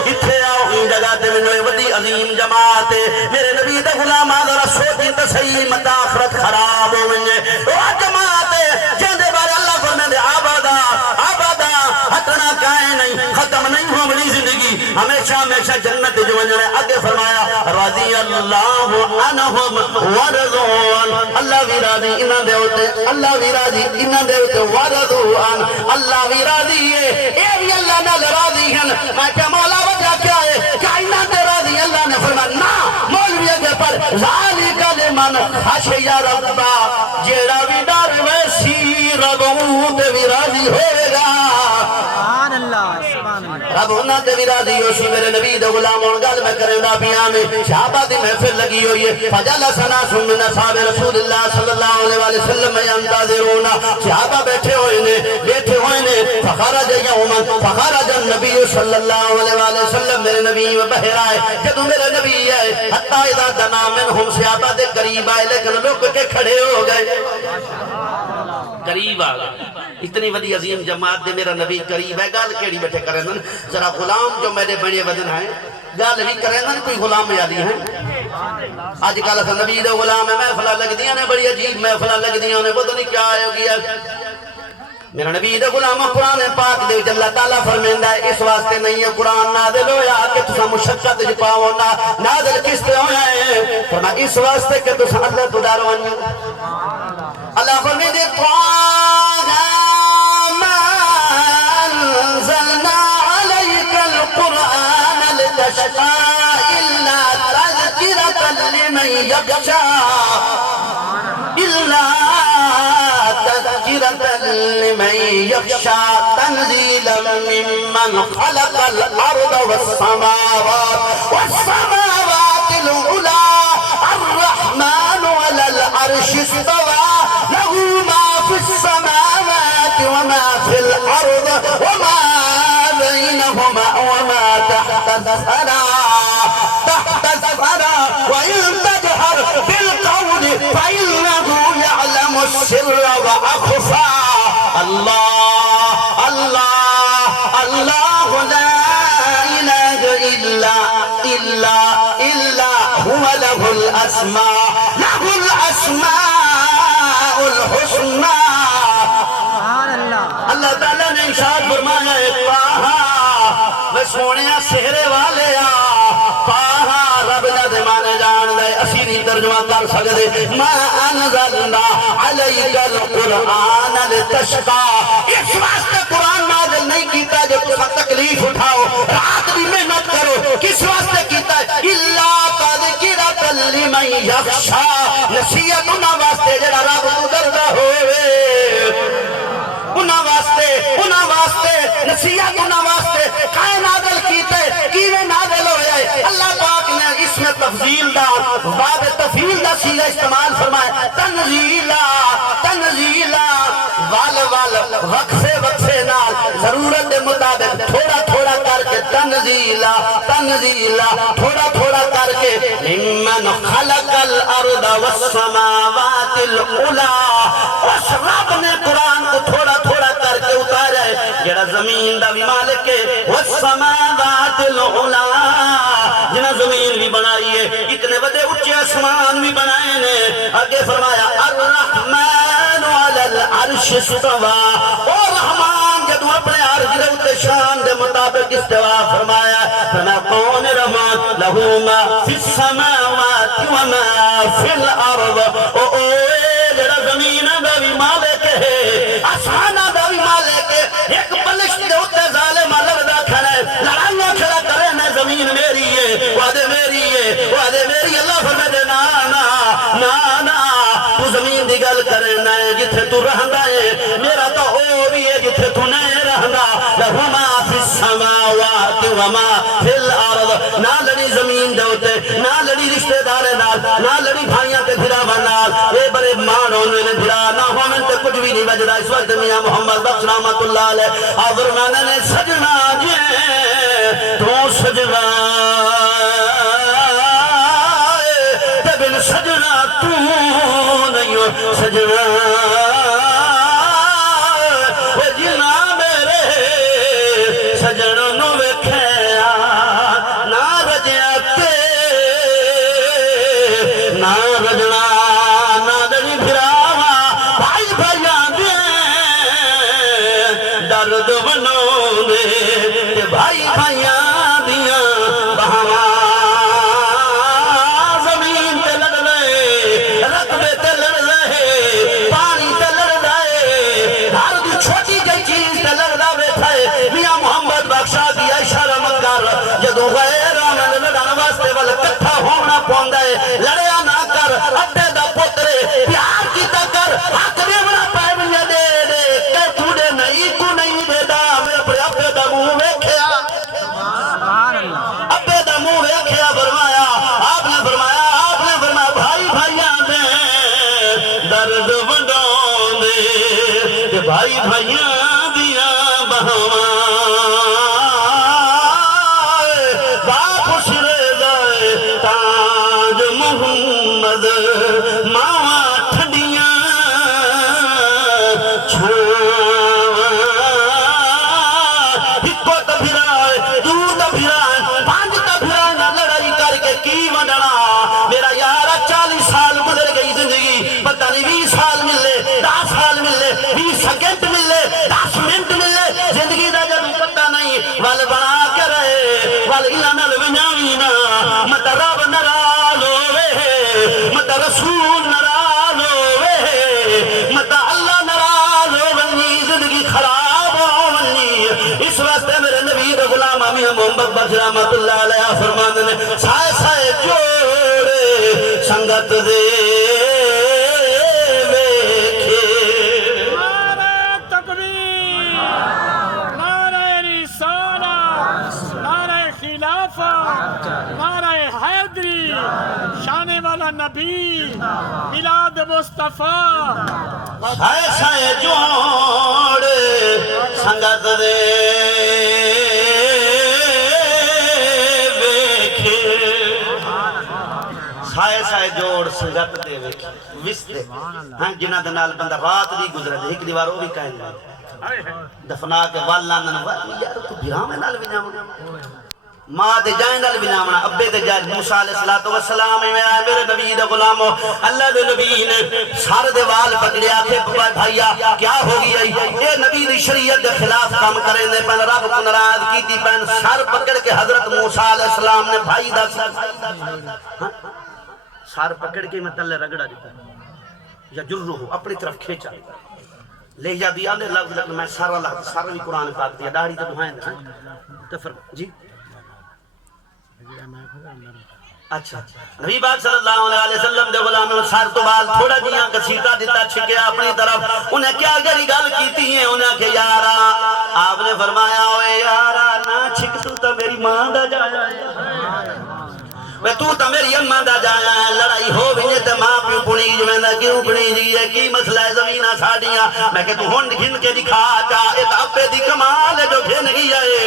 ایتھے آؤ ان جگہ تے مینوں وڈی عظیم جماعت میرے نبی دے غلام ذرا سوچ تے صحیح مت آخرت خراب ہو ونجے او جماعت جندے بارے اللہ فرمائے آبادا آبادا ہٹنا کائیں نہیں ختم نہیں ہوگی زندگی ہمیشہ ہمیشہ جنت جو ونجنے آگے فرمایا رضی اللہ عنہم ورضوان اللہ بھی راضی انہاں دے ہوتے اللہ بھی راضی انہاں دے ہوتے ورضوان اللہ بھی راضی ہے اے بھی اللہ نال راضی ہیں میں کیا مولا وجہ کیا ہے کہ انہاں دے راضی اللہ نے فرمایا نا مولوی اگے پر ذالک لمن خشی ربہ جیڑا بھی ڈر ویسی ربوں تے بھی راضی ہوئے گا سبحان اللہ سبحان اللہ رب انہاں تے بھی راضی ہوشی میرے نبی دے غلام ہون گل میں کریں دا پیاں میں صحابہ دی محفل لگی ہوئی ہے فجلسنا من اصحاب رسول اللہ صلی اللہ علیہ وسلم ينتظرون صحابہ بیٹھے ہوئے نے فخرج یوما فخرج النبی صلی اللہ علیہ وسلم میرے نبی باہر آئے جدوں میرے نبی آئے حتی اذا دنا منہم صحابہ دے قریب آئے لیکن رک کے کھڑے ہو گئے قریب آ گئے اتنی وڈی عظیم جماعت دے میرا نبی قریب ہے گال کیڑی بیٹھے کریں ذرا غلام جو میرے بڑے بدن ہیں گال بھی کریں کوئی غلام یادی ہیں آج کل نبی دے غلام ہے محفلہ لگ دیا نے بڑی عجیب محفلہ لگ دیا نے پتہ نہیں کیا آئے گیا میرا نبی دے غلام قرآن پاک دے وچ اللہ تعالیٰ فرمیندا ہے اس واسطے نہیں ہے قرآن نازل ہویا کہ تساں مشقت وچ پاؤ نہ نازل کس طرح ہویا ہے فرمایا اس واسطے کہ تساں اللہ تو ڈر ونجو اللہ فرمیندا ہے أنزلنا عليك القرآن لتشقى إلا تذكرة لمن يخشى إلا تذكرة لمن يخشى تنزيلا ممن خلق الأرض والسماوات العلى الرحمن على العرش استوى له ما في السماوات وما في الأرض وما بينهما وما تحت الثرى وإن تجهر بالقول فإنه يعلم السر وأخفى الله الله اللہ لا الہ الا هو له الاسماء الحسنى. سبحان اللہ. اللہ تعالیٰ نے ارشاد فرمایا ہے وہ سونیا سہرے والے پاہا رب جد مانے جان دے اسی نہیں ترجمہ کر سکتے. ما انزلنا علیک القرآن لتشقى. اس واسطے قرآن نازل نہیں کیتا جو تم تکلیف اٹھاؤ رات بھی محنت کرو. کس واسطے کیتا ہے؟ الا تذکرۃ لمن یخشی. نصیحت انہاں واسطے جڑا رب تو ڈردا ہوئے. انہاں واسطے نصیحت انہاں واسطے کائے نازل کیتے کیویں نازل ہوئے. اللہ پاک نے اس میں تفضیل دا باب تفضیل دا سیغہ استعمال فرمایا. تنزیلا وقفے نال ضرورت دے مطابق تھوڑا کر کے تنزیلا تھوڑا کر کے ممن خلق الارض والسماوات العلا. اس رب نے قرآن کو تھوڑا کر کے اتارا ہے جڑا زمین دا بھی مالک ہے. والسماوات العلا جنہاں زمین بھی بنائی ہے اتنے بڑے اونچے آسمان بھی بنائے نے. آگے فرمایا الرحمن علی العرش استوى. اور رحمان جدو اپنے عرش دے اوتے شان دے مطابق استوا فرمایا. فرمایا کون رحمان لہ ما فی السماوات وما فی الارض. جڑا زمین دا بھی مالک ہے آسمانہ دا بھی مالک ہے. ایک بلشت دے اوتے ظالم لڑدا کھڑا ہے لڑائیاں کھڑا کرے نا زمین میری ہے وعدے میری ہے. اللہ فرمائے نا تو زمین دی گل کرے نا جتھے تو رہندا ہے میرا تو او بھی ہے جتھے تو نہیں رہندا. لہو ما فی السماوات وما فی الارض. نہ لڑی زمین دے اوتے نہ لڑی رشتہ دارے نال نہ لڑی بھائیاں تے بھراواں نال. اے بڑے مان ہونے نے بھرا نہ ہومن تے کچھ بھی نہیں بجدا. اس وقت میاں محمد بخش رحمت اللہ علیہ فرمانے نے سجنا جے تو سجنا تے بن سجنا تو نہیں سجنا. جنا میرے سجنوں نو ویکھیا نہ رجیا تے نہ رجنا نہ دنی بھراوا بھائی بھائیاں دے درد بنو دے بھائی بھائیاں دیاں بہاواں. زمین تے لڑ رہے رقبے تے لڑ رہے پانی تے لڑ رہے ہر دی چھوٹی جئی چیز تے لڑدا بیٹھا ہے. میاں محمد بخشا دی اشارہ مت کر جدو غیراں نال لڑن واسطے ول کٹھا ہونا پوندا ہے. لڑیا نہ کر ابے دا پترے پیار کیتا کر حق دیونا پائے مجھے دے کہ تھوڑے نہیں کو نہیں دے دا. میں اپنے ابے دا منہ ویکھیا سبحان اللہ. ابے دا منہ ویکھیا. فرمایا آپ نے فرمایا بھائی بھائیاں دے درد ونڈاؤں دے بھائی بھائیاں دیاں بہاواں. باپ سرے دے تاج محمد ماواں ٹھنڈیاں چھاواں. ہکو تا پھرائے دو تا پھرائے پانچ تا پھرائے نہ لڑائی کر کے کی ونڈنا. میرا یارہ 40 سال گزر گئی زندگی پتہ نہیں 20 سال ملے 10 سال ملے 20 سیکنڈ ملے 10 منٹ ملے زندگی دا جب پتہ نہیں. ول بنا کے رہے ول الہ نال ونجاوینا مت رب ناراض ہوئے مت رسول ناراض ہوئے مت اللہ ناراض ہونی زندگی خراب ہونی. اس واسطے میرے نبی دا غلام میاں محمد بخش رحمت اللہ علیہ فرماندے نے سائے جوڑے سنگت دے ویکھے. نعرہ تکبیر، نعرہ رسالت، نعرہ خلافت، نعرہ حیدری، شان والا نبی، میلاد مصطفیٰ. سائے جوڑے سنگت دے ویکھے. سائے جوڑ سنگت دے ویکھے وستے ہاں جنہاں دے نال بندہ رات بھی گزرے ایک دیوار وہ بھی کہیں دفنا کے واللہ نن یار تو بھرامے نال ونجاونا ماں دے جائیں نال ونجاونا ابے دے جائیں موسیٰ علیہ السلام میرے نبی دے غلامو اللہ دے نبی نے سار دے وال پکڑیا کہ بھائیا کیا ہوگی اے نبی دی شریعت دے خلاف کام کریں دے پہن رب کو ناراض کی تھی پہن سار پکڑ کے حضرت موسیٰ علیہ السلام نے بھائی دا سار پکڑ کے میں تلے رگڑا دیتا یا جرو ہو اپنی طرف کھینچا لے جا دیا لے لفظ لکھ میں سارا بھی قرآن پاک دیا داڑھی تو دہائیں دے تفر جی اچھا نبی پاک صلی اللہ علیہ وسلم دے غلام سار تو بال تھوڑا جیاں کا سیٹا دیتا چھکیا اپنی طرف انہیں کیا گری گال کیتی ہیں انہیں کہ یارا آپ نے فرمایا ہوئے یارا نا چھک تو میری ماں دا جایا ہے وہ تو میری اماں دا جایا ہے لڑائی ہو بھی نہیں تے ماں پیو پڑی جو میں دا کیوں پڑی جی ہے کی مسئلہ ہے زمینہ ساڑیاں میں کہ تو ہونڈ گھن کے دکھا چا ایک ابے دی کمال ہے جو گھن گیا ہے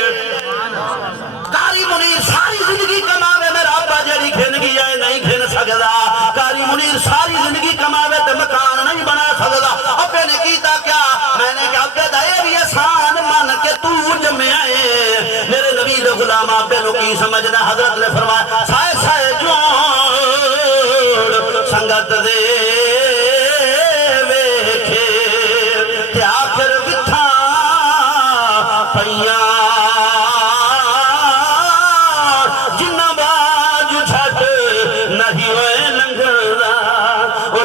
کاری منیر ساری زندگی کماوے میرا ابا جیڑی گھن گیا ہے نہیں گھن سکتا کاری منیر ساری زندگی کماوے تے مکان نہیں بنا سکتا ابے نے کیتا کیا میں نے کہا ابے دا اے بھی احسان مان کے تو جمع آئے میرے نبی دے غلام ابے نو کی سمجھنا حضرت نے فرمایا سائے سائے جوڑ سنگت دے ویکھے تے آخر بتھا پئیاں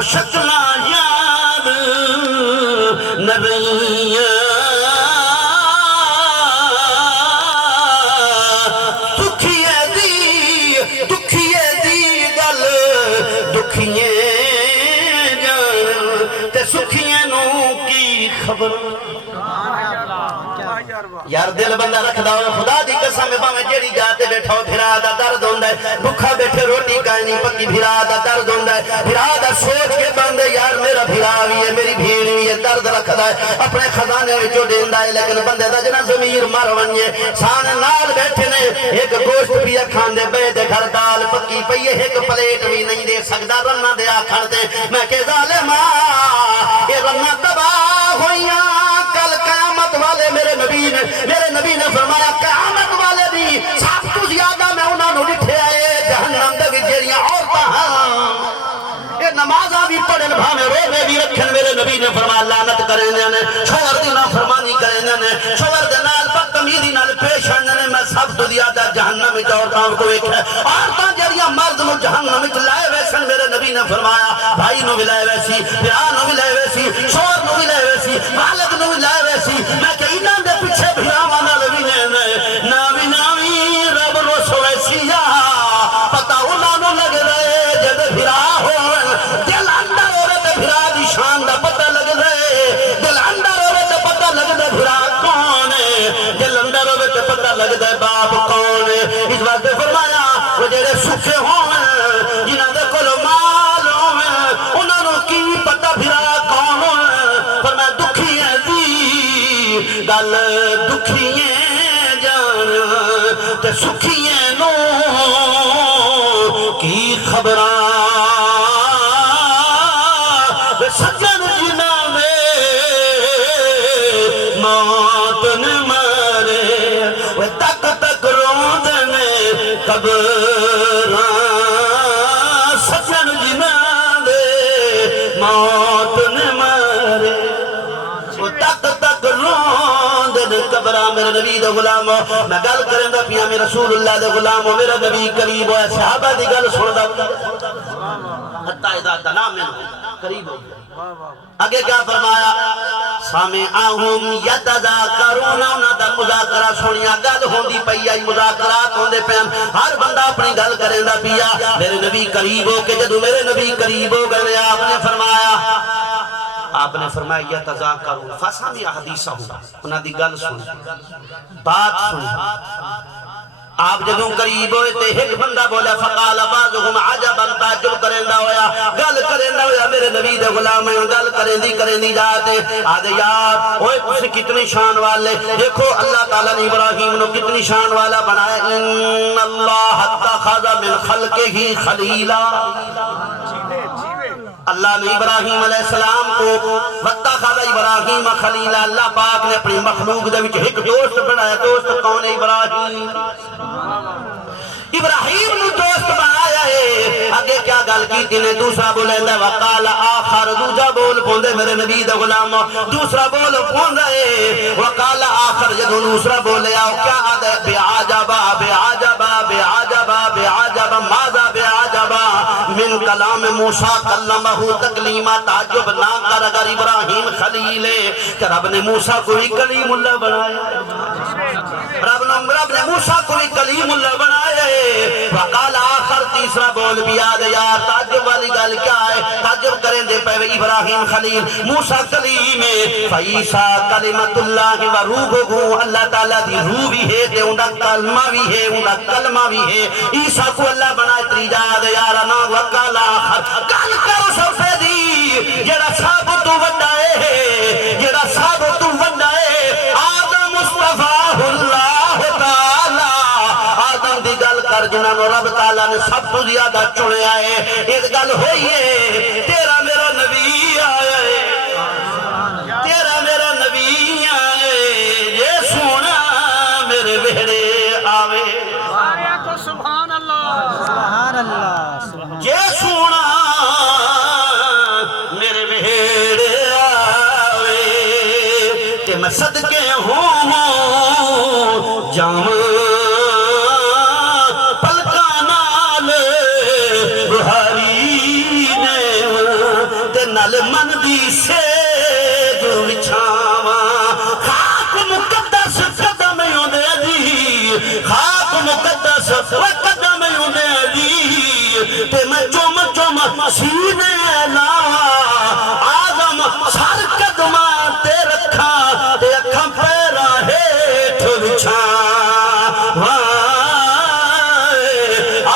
شکلہ یاد نبیہ دکھیے دی گل دکھیے جان تے سکھیے نو کی خبر یار دل بندہ رکھ دا خدا دی قسم باویں جیڑی جاتے بیٹھا ہو بھرا دا درد ہوندا ہے بھوکا بیٹھے روٹی کھانی پکی بھرا دا درد ہوندا ہے بھرا دا سوچ کے بندے یار میرا بھرا بھی ہے میری بھیڑ بھی ہے درد رکھدا ہے اپنے خزانے وچوں دیندا ہے لیکن بندے دا جنا ضمیر مر ونجے سان نال بیٹھے نے ایک گوشت پیا کھاندے بے دے گھر دال پکی پئی ہے ایک پلیٹ بھی نہیں دے سکدا رنا دے آکھن تے میں کہ ظالما اے رنا تباہ ہویاں کل قیامت والے میرے نبی نے فرمایا قیامت والے دی سب تو زیادہ میں انہاں نو ڈٹھے آئے جہنم دے وچ جڑیاں عورتاں ہاں اے نمازاں بھی پڑھن بھاویں روزے بھی رکھن میرے نبی نے فرمایا لعنت کریں نے شوہر دی نافرمانی کریں نے شوہر دے نال بدتمیزی نال پیش آنے نے میں سب تو زیادہ جہنم وچ عورتاں کو ویکھیا عورتاں جڑیاں مرد نو جہنم وچ لائے ویسن میرے نبی نے فرمایا بھائی نو بھی لائے ویسی بھرا نو بھی لائے ویسی شوہر نو بھی لائے ویسی والد نو بھی لائے ویسی میں کہ انہاں دے پیچھے بھراواں نال وی نے ناوی ناوی رب نو سویسیا پتہ انہاں نو لگ رہے جد بھرا ہون دل اندر ہوے تے بھرا دی شان دا پتہ لگ رہے دل اندر ہوے تے پتہ لگدا بھرا کون ہے دل اندر ہوے تے پتہ لگدا باپ کون ہے اس واسطے فرمایا وہ جڑے سکھے ہون جنہاں دے کول مال ہوے انہاں نو کی پتہ بھرا کون ہے فرمایا دکھی ہے دی گل دکھیے جان تے سکھیے نو کی خبراں سجن جنہاں دے موت نے مارے وہ تک تک روندے نے قبراں سجن جنہاں دے موت نے مارے وہ تک تک روندے نے قبراں میرے نبی دے غلامو میں گل کریں دا پیا میں رسول اللہ دے غلامو میرا نبی قریب ہوئے صحابہ دی گل سن دا حتی اذا دنا میں قریب ہو آگے کیا فرمایا سامعہم یتذاکرون انہاں دا مذاکرہ سنیا گل ہوندی پئی آئی مذاکرات ہوندے پین ہر بندہ اپنی گل کریں دا پیا میرے نبی قریب ہو کے جدو میرے نبی قریب ہو گئے آپ نے فرمایا یتذاکرون فسامع حدیثہم انہاں دی گل سن بات سن آپ جدوں قریب ہوئے تے ایک بندہ بولا فقال بعضهم عجبا تعجب کریندا ہویا گل کریندا ہویا میرے نبی دے غلام گل کریندی جاتے آدھے یار اوئے تسی کتنی شان والے دیکھو اللہ تعالیٰ نے ابراہیم نو کتنی شان والا بنایا ان اللہ اتخذ من خلقہ خلیلا اللہ نے ابراہیم علیہ السلام کو واتخذ ابراہیم خلیلا، اللہ پاک نے اپنی مخلوق دے وچ ایک دوست بنایا. دوست کون ہے؟ ابراہیم. ابراہیم نو دوست بنایا ہے. آگے کیا گل کی نے؟ دوسرا بولے وقال آخر، دوجا بول پوندے میرے نبی دا غلام، دوسرا بول پوندا ہے وقال آخر. جدوں دوسرا بولے آؤ کیا آدھے؟ بعجبا بعجبا بعجبا بعجبا ماذا بعجبا من کلام موسیٰ کلمہ تکلیما. تعجب نہ کر اگر ابراہیم خلیل ہے کہ رب نے موسیٰ کو بھی کلیم اللہ بنایا. رب نے موسیٰ کو بھی کلیم اللہ بنایا ہے. وقال آخر، تیسرا بول بھی آدھے یار تعجب والی گل کیا ہے؟ تعجب کریں دے پہ ابراہیم خلیل، موسیٰ کلیم ہے. فعیسیٰ کلمت اللہ و روحہ، اللہ تعالیٰ دی روح بھی ہے تے انہا کلمہ بھی ہے، انہا کلمہ بھی ہے. عیسیٰ کو اللہ بنائے تریجا دے یارنا. وقال آخر، کل کرو سفے دی جڑا سب تو وڈائے ہے، جڑا سب تو وڈائے آدم مصطفیٰ اللہ تعالیٰ. آدم دی گل کر جنہاں نو رب تعالیٰ نے سب تو زیادہ چنے آئے. ایک گل ہوئی ہے تیرا میرا نبی آیا ہے، تیرا میرا نبی آئے. یہ سونا میرے بہڑے آوے. سبحان اللہ سبحان اللہ. یہ سونا میرے بہڑے آوے. کہ میں صدقے ہوں جام نل من دی سے جو وچھاواں. خاک مقدس قدم ہوندے دی، خاک مقدس قدم ہوندے دی. تے میں چوم چوم سینے لاواں. آدم سر قدماں تے رکھاں تے اکھاں پیراں ہیٹھ وچھاواں.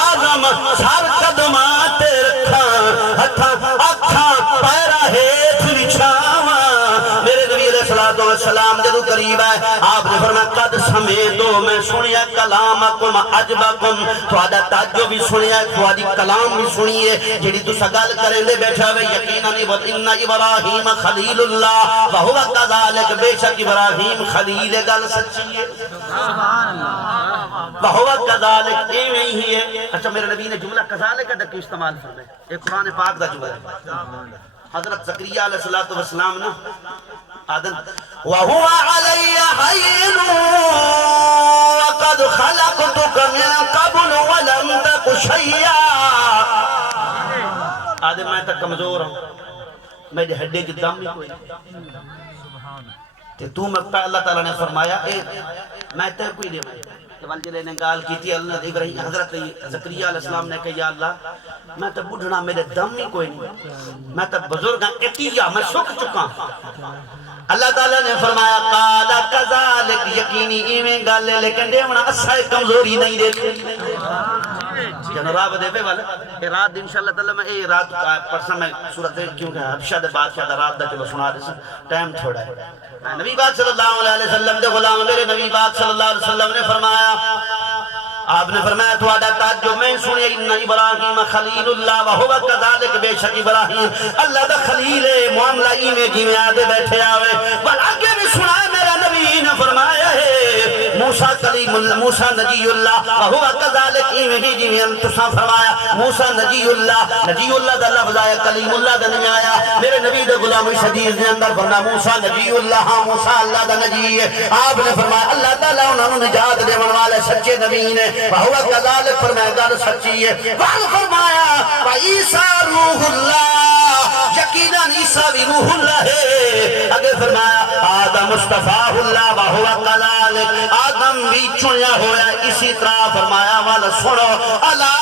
آدم سر قدماں تے رکھاں ہتھاں اکھاں پیرا ہیٹھ وچھاواں. میرے نبی علیہ السلام جدو قریب ہے آپ نے فرمایا قد سمیتو، میں سنیا کلامکم عجبکم. تھوڑا تعجب بھی سنیا، تھوڑی کلام بھی سنیے جڑی تسا گل کریں دے بیٹھا ہوئے. یقیناً ان ابراہیم خلیل اللہ وہو کذالک، بے شک ابراہیم خلیل گل سچی ہے. وہو کذالک، ایویں ہی ہے. اچھا میرے نبی نے جملہ کذالک کا ڈکی استعمال فرمائے. ایک قرآن پاک دا جملہ ہے. حضرت زکریہ علیہ السلام نے آدم وَهُوَ عَلَيَّ حَيِّنٌ وَقَدْ خَلَقْتُكَ مِن قَبْلُ وَلَمْ تَكُ شَيْئًا. آدم میں تک کمزور ہوں، میرے ہڈے کی دم نہیں کوئی. تو میں اللہ تعالیٰ نے فرمایا میں تے کوئی نہیں میں والجلے نے گال کی تھی. اللہ ابراہیم حضرت زکریا علیہ السلام نے کہا یا اللہ میں تو بڑھنا، میرے دم نہیں کوئی نہیں، میں تو بزرگ ہوں، اتیا میں سکھ چکا. اللہ تعالیٰ نے فرمایا قال کذالک، یقینی ایویں گل ہے لیکن دیونا اسائے کمزوری نہیں دیتے. جنراب دے پہ والے یہ رات انشاءاللہ تعالیٰ میں یہ رات پرسا میں صورت کیونکہ حبشہ دے بادشاہ دا رات دا چلو سنا دے سن ٹائم تھوڑا ہے. نبی پاک صلی اللہ علیہ وسلم دے غلام میرے نبی پاک صلی اللہ علیہ وسلم نے فرمایا، آپ نے فرمایا تھوڑا تعجب میں سنیا ان ابراہیم خلیل اللہ وہو کذالک، بے شک ابراہیم اللہ دا خلیل ہے. معاملہ ایویں جویں آدھے بیٹھے آوے. بل آگے بھی سنا میرا نبی نے فرمایا ہے موسیٰ کلیم اللہ، موسیٰ نجی اللہ وہو کذالک، ایویں ہی جویں تساں فرمایا موسیٰ نجی اللہ دا لفظ آیا، کلیم اللہ دا نہیں آیا. میرے نبی دے غلام شدید نے اندر فرمایا موسیٰ نجی اللہ، ہاں موسیٰ اللہ دا نجی ہے. آپ نے فرمایا اللہ تعالیٰ انہوں نے نجات دے والے سچے نبی نے. وہو کذالک فرمایا گل سچی ہے. وال فرمایا وعیسیٰ روح اللہ، یقیناً عیسیٰ بھی روح اللہ ہے. اگے فرمایا آدم مصطفیٰ اللہ وہو کذالک، آدم بھی چنیا ہویا. اسی طرح فرمایا والا سنو اللہ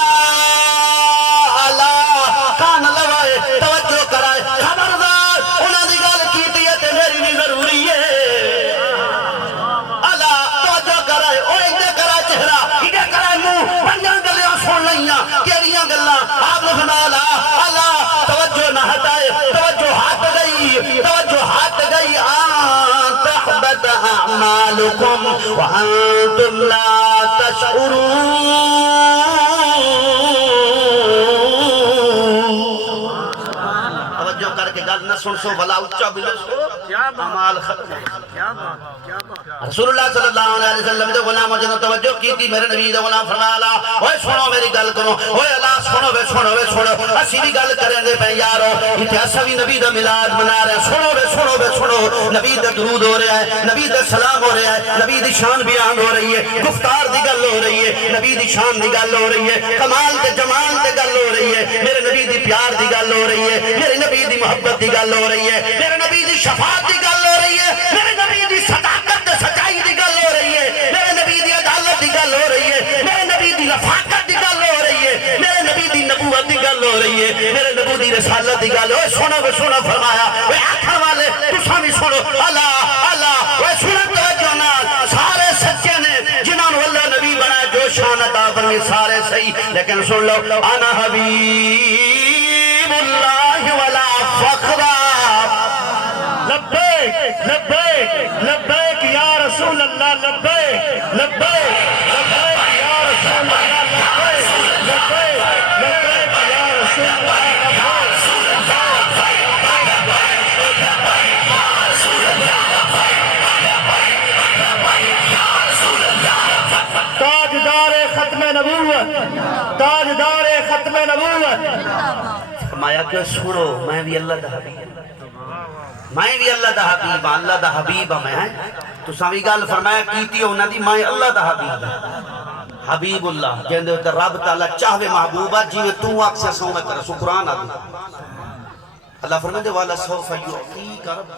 اللہ کان لوائے توجہ کرائے، خبردار انہاں دی گل کیتی ہے تے میری بھی ضروری ہے. اللہ توجہ کرائے، اوہ ادھے کرائے چہرہ، ادھے کرائے منہ، بنیاں گلیاں سن لئیاں کیڑیاں گلاں. آپ نے فرمایا اللہ توجہ نہ ہٹائے، توجہ ہٹ گئی، توجہ ہٹ گئی. آن تحبت اعمالکم وانتم لا تشعرون. سن سو بلا اچھا بلے سو کیا بات عمال ختم کیا بات کیا بات رسول اللہ صلی اللہ علیہ وسلم دے غلام جنوں توجہ کی تھی میرے نبی دے غلام فرمایا لا اوے سنو میری گل کرو اوے اللہ سنو وے سنو اسی بھی گل کریں دے پے یارو ایتھے اساں بھی نبی دا میلاد منا رہے ہیں سنو وے سنو نبی دا درود ہو رہا ہے نبی دا سلام ہو رہا ہے نبی دی شان بیان ہو رہی ہے گفتار دی گل ہو رہی ہے نبی دی شان دی گل ہو رہی ہے کمال تے جمال تے گل ہو رہی ہے میرے نبی دی پیار دی گل ہو رہی ہے میرے نبی دی محبت دی گل ہو رہی ہے میرے نبی دی شفاعت دی گل ہو رہی ہے میرے نبی دی صداقت تے سچائی دی گل ہو رہی ہے میرے نبی دی عدالت دی گل ہو رہی ہے میرے نبی دی رفاقت دی گل ہو رہی ہے میرے نبی دی نبوت دی گل ہو رہی ہے میرے نبی دی رسالت دی گل ہو سنو فرمایا اے آنکھاں والے تساں بھی سنو اللہ اے سنو توجہ نال سارے سچے نے جنہاں نوں اللہ نبی بنایا جو شان عطا فرمائی سارے صحیح لیکن سن لو انا حبیب اللہ ولا فخر لبیک لبیک لبیک یا رسول اللہ لبیک لبیک لبیک یا رسول اللہ لبیک لبیک لبیک یا رسول اللہ تاجدار ختم نبوت تاجدار ختم نبوت فرمایا کہ سنو میں بھی اللہ دا حبیب میں بھی اللہ دا حبیب اللہ دا حبیب میں تو سامی گال فرمایا کیتی ہونا دی میں اللہ دا حبیب حبیب اللہ کہندے ہوتے رب تعالیٰ چاہوے محبوبہ جیوے تو اکسے سو میں کرے سو قرآن آدھی اللہ فرمائے دے والا سوف یعطیک رب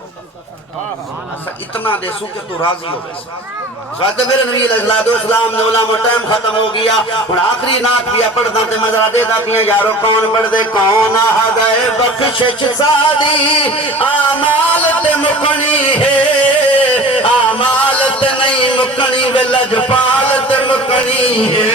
اتنا دے سو کہ تو راضی ہو گئے سوالت میرے نبی علیہ السلام نے علامہ ٹائم ختم ہو گیا اور آخری نات بھی پڑھتا تے مزرہ دے دا کیا یارو کون پڑھ دے کون آدھے بخشش سادی آمال تے مکنی ہے آمال تے نہیں مکنی وے لجپال تے مکنی ہے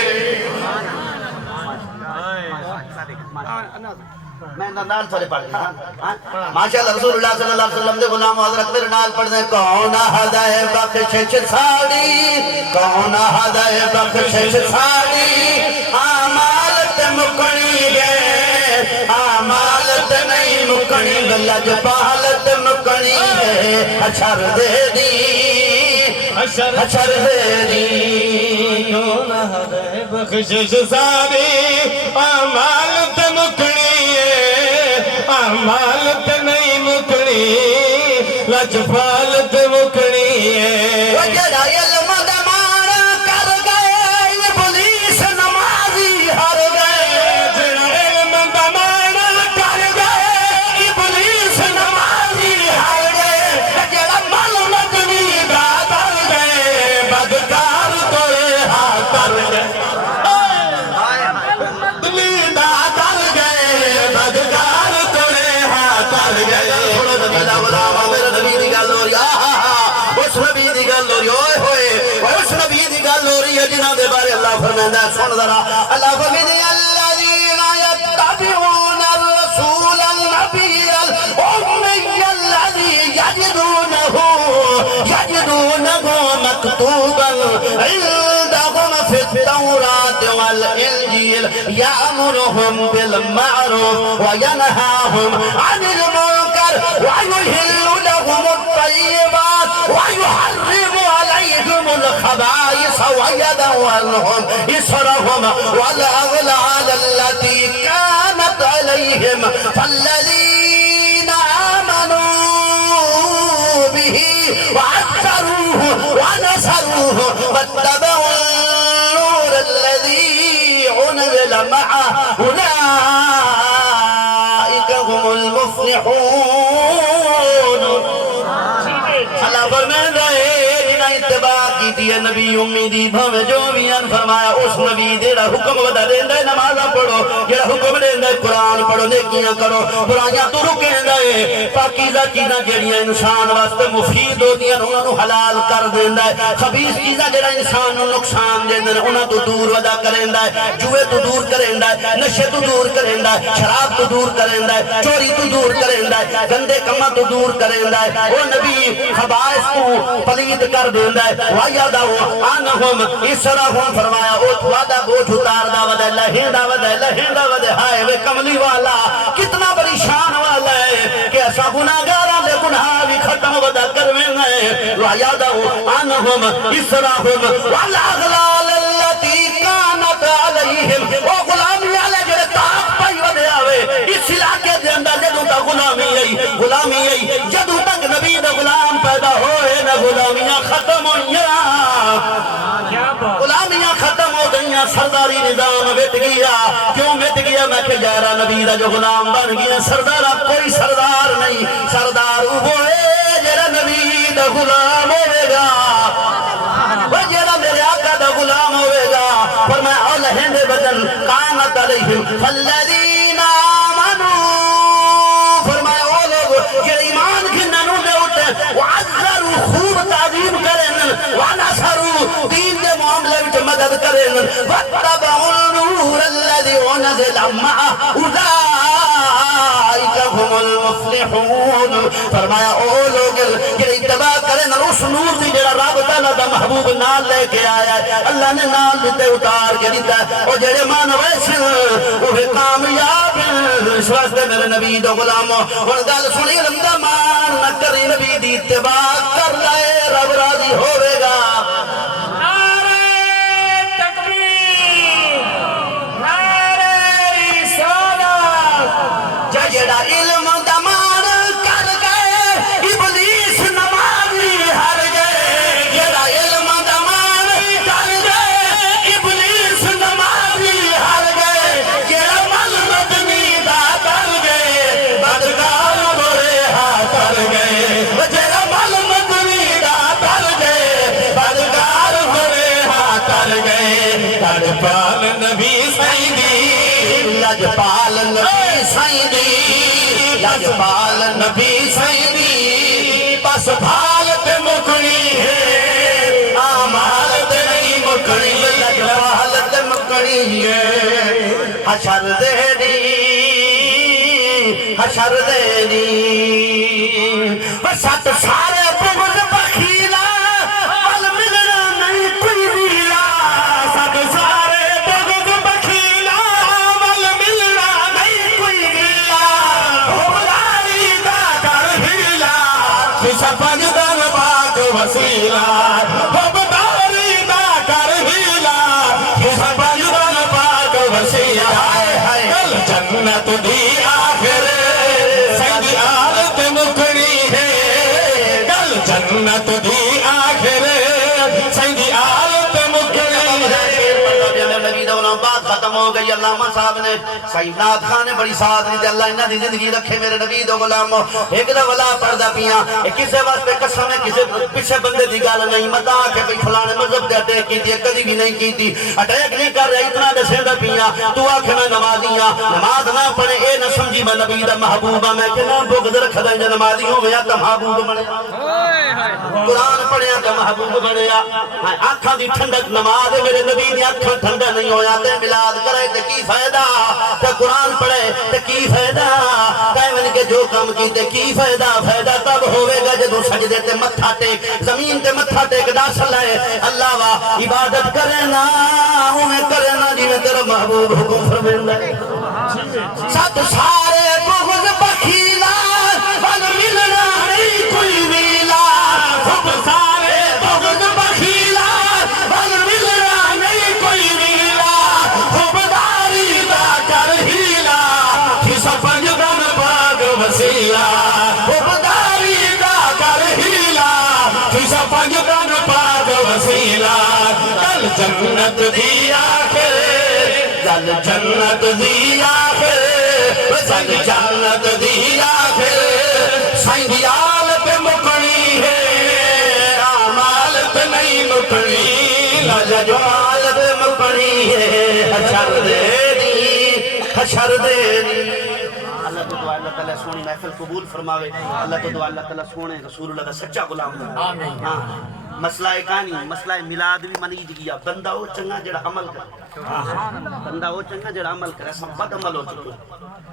میں نال تھوڑے پڑھ دیں ماشاءاللہ رسول اللہ صلی اللہ علیہ وسلم دے غلام حضرت میرے نال پڑھ دیں کون ہدائے بخشش ساڑی کون ہدائے بخشش ساڑی آمالت مکنی گئے آمالت نہیں مکنی لج پالت مکنی ہے اچھر دے دی اچھر دے دی کون ہدائے بخشش ساڑی آمالت مکنی مالت نہیں مکنی لجپالت مکنی ہے وجرہ علم دمانا کر گئے پولیس نمازی ہر گئے وجرہ علم دمانا کر گئے پولیس نمازی ہر گئے وجرہ ملمت نیدہ در گئے بدکار توئے ہاتر گئے نیدہ در گئے بدکار میرے نبی دی گل ہو رہی اس نبی دی گل ہو رہی ہوئے ہوئے اس نبی دی گل ہو رہی ہے جنہاں دے بارے اللہ فرمائندہ ہے سن ذرا اللہ فرمائندہ الذین یتبعون الرسول النبی الأمی الذی یجدونہ مکتوبا عندهم فی التوراة والانجیل یأمرهم بالمعروف وینہاهم عن المنکر ويحل لهم الطيبات ويحرم عليهم الخبائث ويدع عنهم إصرهم والأغلال التي كانت عليهم فالذين آمنوا به وعزروه ونصروه واتبعوا النور الذي أنزل معه أولئك هم المفلحون اللہ فرمائے جنہاں اتباع کی تھی نبی امیدی بھوے جو بھی ان فرمایا اس نبی دیڑا حکم ودا دیندہ نمازہ پڑھو جڑا حکم دیندہ قرآن پڑھو نیکیاں کرو برائیاں تو رکیں دے پاکیزہ چیزاں جڑیاں انسان واسطے مفید ہوتی ہیں انہوں نے حلال کر دیندہ خبیث چیزاں جڑا انسان نو نقصان دیندہ انہوں تو دور ودا کریندہ جوے تو دور کریندہ نشے تو دور کریندہ شراب تو دور کریندہ چوری تو دور کریندہ گندے کمہ تو دور کریندہ وہ نبی خبائث کو پلید کر دیندہ وَيَدَعُ عنہم اسرہم فرمایا اوت وعدہ بوجھ اتار دا ودہ لہندہ ودہ ہائے وے کملی والا کتنا بڑی شان والا ہے کہ ایسا گناہگارہ لے گناہ بھی ختم ودہ کرویں گئے وعیادہ عنہم اسرہم والاغلال اللتی کانت علیہم او غلامی علیہ جڑے تاق پائی ودہ آوے اس علاقے دے اندر جدوں تا غلامی ای جدوں تک نبی دا غلام پیدا ہوئے نہ غلامیاں ختم ہوئیاں غلامیاں ختم ہو گئیاں سرداری نظام مٹ گیا کیوں مٹ گیا میں کہ جارہ نبی دا جو غلام بن گیا سردارہ کوئی سردار نہیں سردار ہوئے جرہ نبی دا غلام ہوئے گا وہ جرہ میرے آقا دا غلام ہوئے گا فرمایا اولہن دے بدن قانت علیہم فالذین آمنوا فرمایا او لوگ کہ ایمان کی ننوں نے اٹھے وعذروا خوب تعظیم کریں ونصروا دین دے معاملے وچ مدد کریں واتبعوا النور الذي انزل معه اولئک هم المفلحون فرمایا او لوگ کہ اتباع کریں اس نور دی جڑا رب تعالی دا محبوب نال لے کے آیا ہے اللہ نے نال تے اتار کے دیتا ہے او جڑے مان ویسن وہ کامیاب اس واسطے میرے نبی دا غلام ہن گل سنی علم دا مان نہ کری نبی دی اتباع کر لے رب راضی ہوے گا جڑا علم دا مان کر گئے ابلیس نمازی ہر گئے جڑا علم دا مان کر گئے ابلیس نمازی ہر گئے جڑا مل مدنی دا کر گئے بدکار برے ہاں کر گئے جڑا مل مدنی دا کر گئے بدکار برے ہاں کر گئے لجپال نبی سیدی لجپال نبی سیدی لجپال نبی سیدی بس بھال تے مکڑی ہے آمال تے نہیں مکڑی لجپال تے مکڑی ہے حشر دینی حشر دینی وسط سارے بغض بخیلا ول ملنا نہیں کوئی ویلا سب سارے بغض بخیلا ول ملنا نہیں کوئی ویلا بھولاری دا کر ہیلا سپن دن پاک وسیلہ بھولاری دا کر ہیلا سپن دن پاک وسیلہ کل جنت دی آخر سیدی آلت مکڑی ہے کل جنت دی آخر سیدی آلت مکڑی ہے نبی دا غلام بات ختم ہو گئی علامہ صاحب نے سید نعت خان نے بڑی ساتھ نہیں دے اللہ انہاں دی زندگی رکھے میرے نبی دا غلام ایک دا ولا پردہ پیاں کسے واسطے قسم ہے کسے پیچھے بندے دی گل نہیں متا کہ بھئی فلانے مذہب دے اٹیک کیتی ہے کدی بھی نہیں کیتی اٹیک نہیں کر رہا اتنا دسیندا پیاں تو آکھے میں نمازیاں نماز نہ پڑھے اے نہ سمجھی میں نبی دا محبوب ہاں میں کہ نہ بغض رکھدا جو نمازی ہو یا تے محبوب بنے قرآن پڑھیا تے محبوب بنیا آنکھاں دی ٹھنڈک نماز میرے نبی دی آنکھاں ٹھنڈا نہیں ہویا تے ملاد کرے تے کی فائدہ تے قرآن پڑھے تے کی فائدہ کائمن کے جو کام کیتے کی فائدہ فائدہ تب ہوئے گا جدو سجدے تے متھا ٹیک زمین تے متھا ٹیک ڈاس لائے اللہ وا عبادت کرے نا ہمیں کرے نا جی میں تیرا محبوب حکم فرمائے سات سارے بغض بخیلا ون ملنا نہیں کوئی ویلا سب سارے بغض بخیلا ون ملنا نہیں کوئی ویلا خوبداری دا کر ہیلا کسا پنجدن پاک وسیلہ خوبداری دا کر ہیلا کسا پنجدن پاک وسیلہ کل جنت دی آخر کل جنت دی آخر کل جنت دی آخر سائنی آلت مکڑی ہے آمال پہ نہیں مکڑی لجوال پہ مکڑی ہے حشر دینی حشر دینی اللہ تو دعا اللہ تعالیٰ سونی محفل قبول فرماوے اللہ تو دعا اللہ تعالیٰ سونے رسول اللہ دا سچا غلام بنا ہاں مسئلہ کہانی مسئلہ میلاد بھی منیج گیا بندہ وہ چنگا جڑا عمل کرے بندہ وہ چنگا جڑا عمل کرے سب بد عمل ہو چکے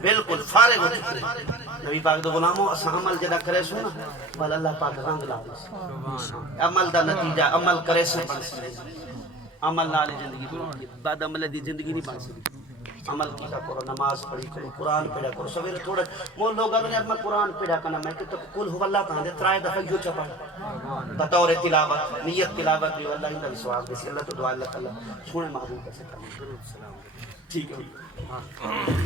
بالکل فارغ ہو چکے نبی پاک دو غلاموں اسا عمل جڑا کرے سو نا بل اللہ پاک رنگ لا دے عمل دا نتیجہ عمل کرے سے بن سکے عمل نال زندگی بنتی بعد عمل دی زندگی نہیں بن سکتی عمل کیا کرو نماز پڑھی کرو قرآن پڑھا کرو سویرے تھوڑا وہ لوگ اگر میں قرآن پڑھا کرنا میں کہ کل هو اللہ کہاں دے ترائے دفعہ یوں چپا بطور تلاوت نیت تلاوت بھی اللہ اندہ وشواس دیسی اللہ تو دعا اللہ تعالیٰ سونے محبوب کیسے کرنا ٹھیک ہے